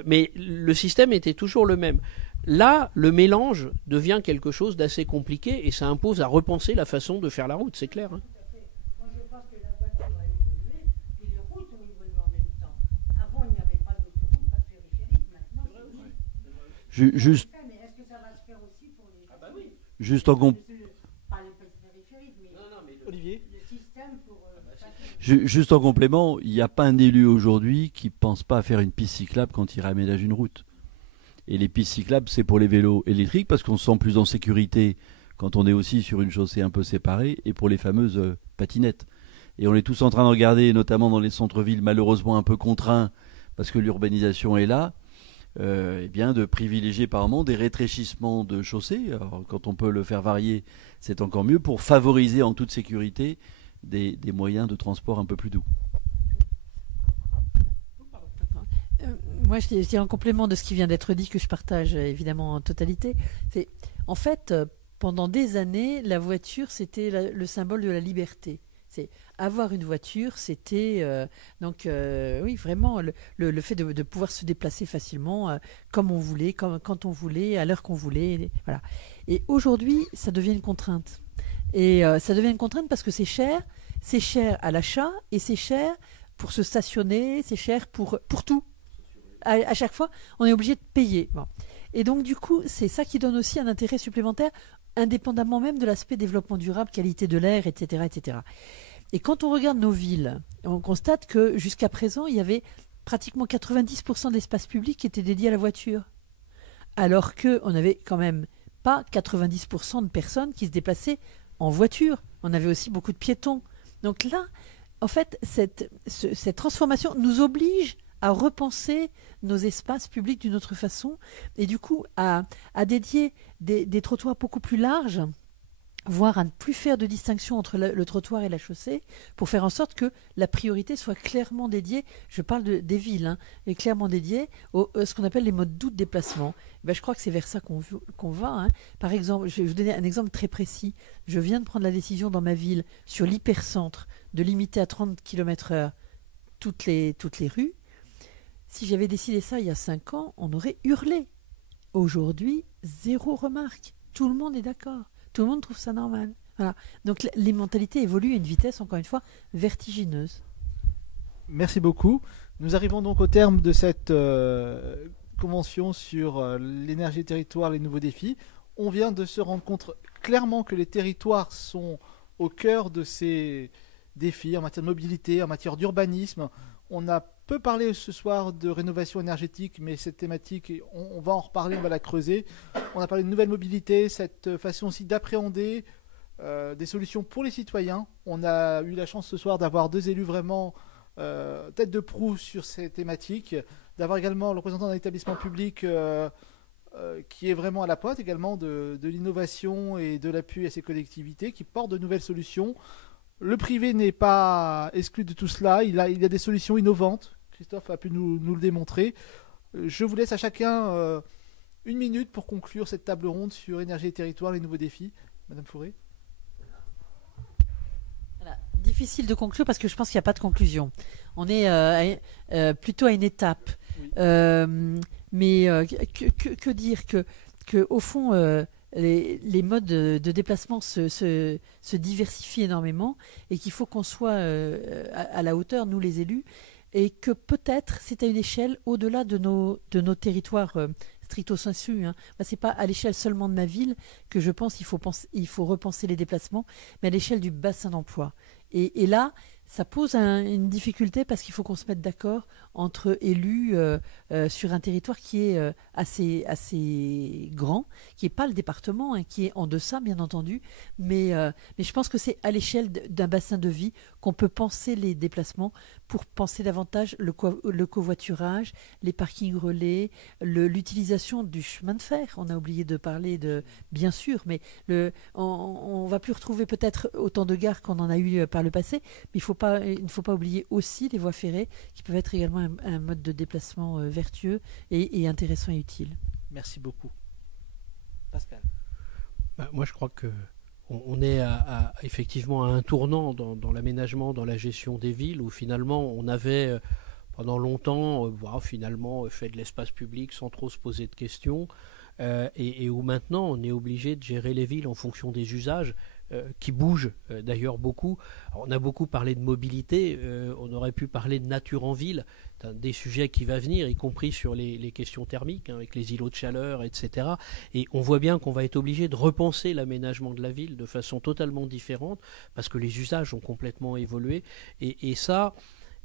mais le système était toujours le même. Là, le mélange devient quelque chose d'assez compliqué et ça impose à repenser la façon de faire la route, c'est clair. Hein. Moi, je pense que la voiture a évolué et les routes ont évolué en même temps. Avant, il n'y avait pas d'autoroute, pas de périphérique. Maintenant, Juste. Mais est-ce que ça va se faire aussi pour les... Ah bah oui. Juste en pas les périphériques, mais Olivier. Le système pour... Juste en complément, il n'y a pas un élu aujourd'hui qui ne pense pas à faire une piste cyclable quand il réaménage une route. Et les pistes cyclables, c'est pour les vélos électriques parce qu'on se sent plus en sécurité quand on est aussi sur une chaussée un peu séparée, et pour les fameuses patinettes. Et on est tous en train de regarder, notamment dans les centres-villes, malheureusement un peu contraints parce que l'urbanisation est là, eh bien de privilégier par moment des rétréchissements de chaussées. Alors, quand on peut le faire varier, c'est encore mieux pour favoriser en toute sécurité des moyens de transport un peu plus doux. Moi, je dis en complément de ce qui vient d'être dit, que je partage évidemment en totalité. C'est en fait, pendant des années, la voiture, c'était le symbole de la liberté. C'est avoir une voiture, c'était oui, vraiment le fait de pouvoir se déplacer facilement, comme on voulait, quand on voulait, à l'heure qu'on voulait. Voilà. Et aujourd'hui, ça devient une contrainte. Et ça devient une contrainte parce que c'est cher à l'achat et c'est cher pour se stationner, c'est cher pour tout. À chaque fois, on est obligé de payer. Bon. Et donc, du coup, c'est ça qui donne aussi un intérêt supplémentaire, indépendamment même de l'aspect développement durable, qualité de l'air, etc., etc. Et quand on regarde nos villes, on constate que jusqu'à présent, il y avait pratiquement 90% de l'espace public qui était dédié à la voiture. Alors qu'on n'avait quand même pas 90% de personnes qui se déplaçaient en voiture. On avait aussi beaucoup de piétons. Donc là, en fait, cette transformation nous oblige à repenser nos espaces publics d'une autre façon et du coup à dédier des trottoirs beaucoup plus larges, voire à ne plus faire de distinction entre le trottoir et la chaussée, pour faire en sorte que la priorité soit clairement dédiée, je parle des villes, et clairement dédiée à ce qu'on appelle les modes doux de déplacement. Et je crois que c'est vers ça qu'on va. Hein. Par exemple, je vais vous donner un exemple très précis. Je viens de prendre la décision dans ma ville, sur l'hypercentre, de limiter à 30 km/h toutes les rues. Si j'avais décidé ça il y a 5 ans, on aurait hurlé. aujourd'hui, zéro remarque. Tout le monde est d'accord. Tout le monde trouve ça normal. Voilà. Donc les mentalités évoluent à une vitesse, encore une fois, vertigineuse. Merci beaucoup. Nous arrivons donc au terme de cette convention sur l'énergie des territoires, les nouveaux défis. On vient de se rendre compte clairement que les territoires sont au cœur de ces défis en matière de mobilité, en matière d'urbanisme. On a peu parlé ce soir de rénovation énergétique, mais cette thématique, on va en reparler, on va la creuser. On a parlé de nouvelle mobilité, cette façon aussi d'appréhender des solutions pour les citoyens. On a eu la chance ce soir d'avoir deux élus vraiment tête de proue sur ces thématiques, d'avoir également le représentant d'un établissement public qui est vraiment à la pointe également de l'innovation et de l'appui à ces collectivités qui portent de nouvelles solutions. Le privé n'est pas exclu de tout cela, il y a des solutions innovantes. Christophe a pu nous le démontrer. Je vous laisse à chacun 1 minute pour conclure cette table ronde sur énergie et territoire, les nouveaux défis. Madame Fauré. Voilà. Difficile de conclure parce que je pense qu'il n'y a pas de conclusion. On est plutôt à une étape. Oui. Mais que dire que au fond, les modes de déplacement se diversifient énormément et qu'il faut qu'on soit à la hauteur, nous les élus, et que peut-être c'est à une échelle au-delà de nos territoires stricto sensu. Hein. C'est pas à l'échelle seulement de ma ville que je pense qu'il faut repenser les déplacements, mais à l'échelle du bassin d'emploi. Et là, ça pose une difficulté parce qu'il faut qu'on se mette d'accord entre élus sur un territoire qui est assez grand, qui n'est pas le département, hein, qui est en deçà, bien entendu. Mais je pense que c'est à l'échelle d'un bassin de vie qu'on peut penser les déplacements pour penser davantage le covoiturage, les parkings relais, l'utilisation du chemin de fer. On a oublié de parler bien sûr, mais on ne va plus retrouver peut-être autant de gares qu'on en a eu par le passé, mais il ne faut pas oublier aussi les voies ferrées qui peuvent être également un mode de déplacement vertueux et intéressant et utile. Merci beaucoup. Pascal. Moi, je crois que on est effectivement à un tournant dans l'aménagement, dans la gestion des villes, où finalement on avait pendant longtemps finalement fait de l'espace public sans trop se poser de questions, et où maintenant on est obligé de gérer les villes en fonction des usages qui bougent d'ailleurs beaucoup. Alors, on a beaucoup parlé de mobilité, on aurait pu parler de nature en ville, des sujets qui va venir, y compris sur les questions thermiques, hein, avec les îlots de chaleur, etc. Et on voit bien qu'on va être obligé de repenser l'aménagement de la ville de façon totalement différente, parce que les usages ont complètement évolué. Et ça,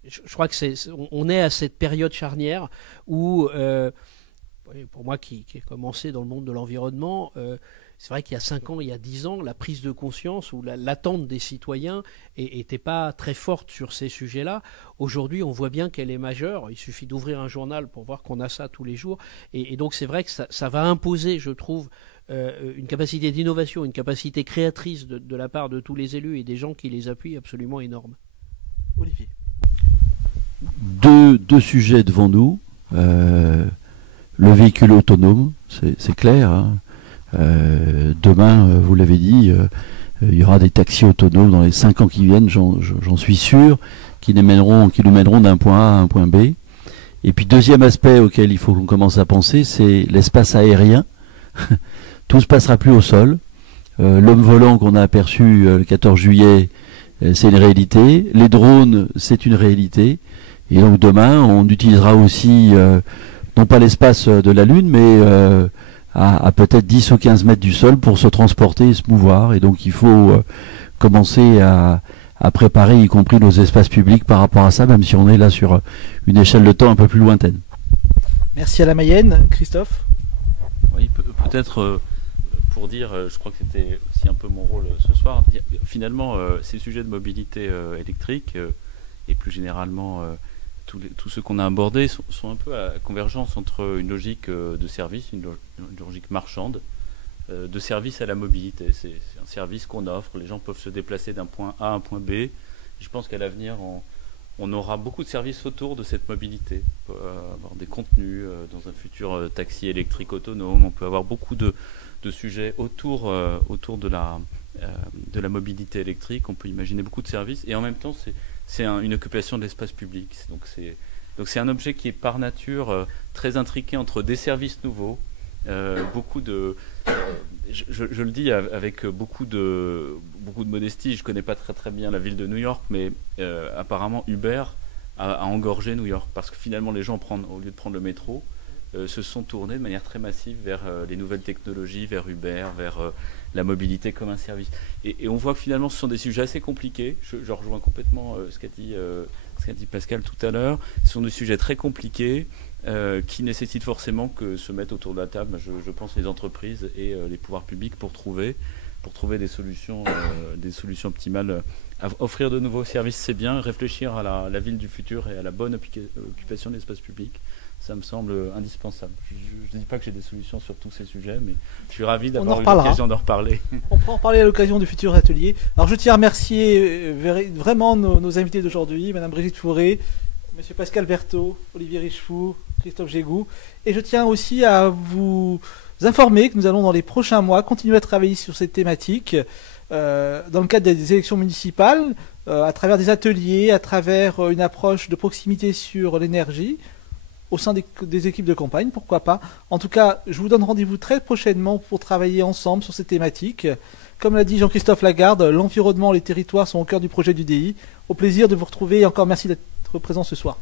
je crois que on est à cette période charnière où, pour moi qui ai commencé dans le monde de l'environnement, c'est vrai qu'il y a 5 ans, il y a 10 ans, la prise de conscience ou l'attente des citoyens n'était pas très forte sur ces sujets-là. Aujourd'hui, on voit bien qu'elle est majeure. Il suffit d'ouvrir un journal pour voir qu'on a ça tous les jours. Et donc, c'est vrai que ça va imposer, je trouve, une capacité d'innovation, une capacité créatrice de la part de tous les élus et des gens qui les appuient absolument énorme. Olivier. Deux sujets devant nous. Le véhicule autonome, c'est clair, hein. Demain, vous l'avez dit, il y aura des taxis autonomes dans les 5 ans qui viennent, j'en suis sûr, qui nous mèneront d'un point A à un point B. Et puis deuxième aspect auquel il faut qu'on commence à penser, c'est l'espace aérien. Tout se passera plus au sol. L'homme volant qu'on a aperçu le 14 juillet, c'est une réalité. Les drones, c'est une réalité. Et donc demain, on utilisera aussi, non pas l'espace de la Lune, mais à peut-être 10 ou 15 mètres du sol pour se transporter et se mouvoir. Et donc il faut commencer à préparer, y compris nos espaces publics par rapport à ça, même si on est là sur une échelle de temps un peu plus lointaine. Merci à la Mayenne. Christophe. Oui, peut-être pour dire, je crois que c'était aussi un peu mon rôle ce soir, finalement ces sujets de mobilité électrique et plus généralement tous ceux qu'on a abordés sont un peu à la convergence entre une logique de service, une logique marchande, de service à la mobilité. C'est un service qu'on offre, les gens peuvent se déplacer d'un point A à un point B. Je pense qu'à l'avenir, on aura beaucoup de services autour de cette mobilité. On peut avoir des contenus dans un futur taxi électrique autonome, on peut avoir beaucoup de sujets autour de la mobilité électrique, on peut imaginer beaucoup de services, et en même temps c'est une occupation de l'espace public. Donc c'est un objet qui est par nature très intriqué entre des services nouveaux, beaucoup de... je le dis avec beaucoup de modestie, je ne connais pas très bien la ville de New York, mais apparemment Uber a engorgé New York, parce que finalement les gens, au lieu de prendre le métro, se sont tournés de manière très massive vers les nouvelles technologies, vers Uber, vers la mobilité comme un service. Et on voit que finalement ce sont des sujets assez compliqués. Je rejoins complètement ce qu'a dit Pascal tout à l'heure. Ce sont des sujets très compliqués qui nécessitent forcément que se mettent autour de la table, je pense, les entreprises et les pouvoirs publics pour trouver des solutions optimales. Offrir de nouveaux services, c'est bien. Réfléchir à la ville du futur et à la bonne occupation de l'espace public, ça me semble indispensable. Je ne dis pas que j'ai des solutions sur tous ces sujets, mais je suis ravi d'avoir eu l'occasion d'en reparler. On pourra en parler à l'occasion du futur atelier. Alors je tiens à remercier vraiment nos invités d'aujourd'hui, Madame Brigitte Fauré, Monsieur Pascal Berthaud, Olivier Richefou, Christophe Gégou. Et je tiens aussi à vous informer que nous allons dans les prochains mois continuer à travailler sur cette thématique dans le cadre des élections municipales, à travers des ateliers, à travers une approche de proximité sur l'énergie, au sein des équipes de campagne, pourquoi pas. En tout cas, je vous donne rendez-vous très prochainement pour travailler ensemble sur ces thématiques. Comme l'a dit Jean-Christophe Lagarde, l'environnement et les territoires sont au cœur du projet du DI. Au plaisir de vous retrouver et encore merci d'être présent ce soir.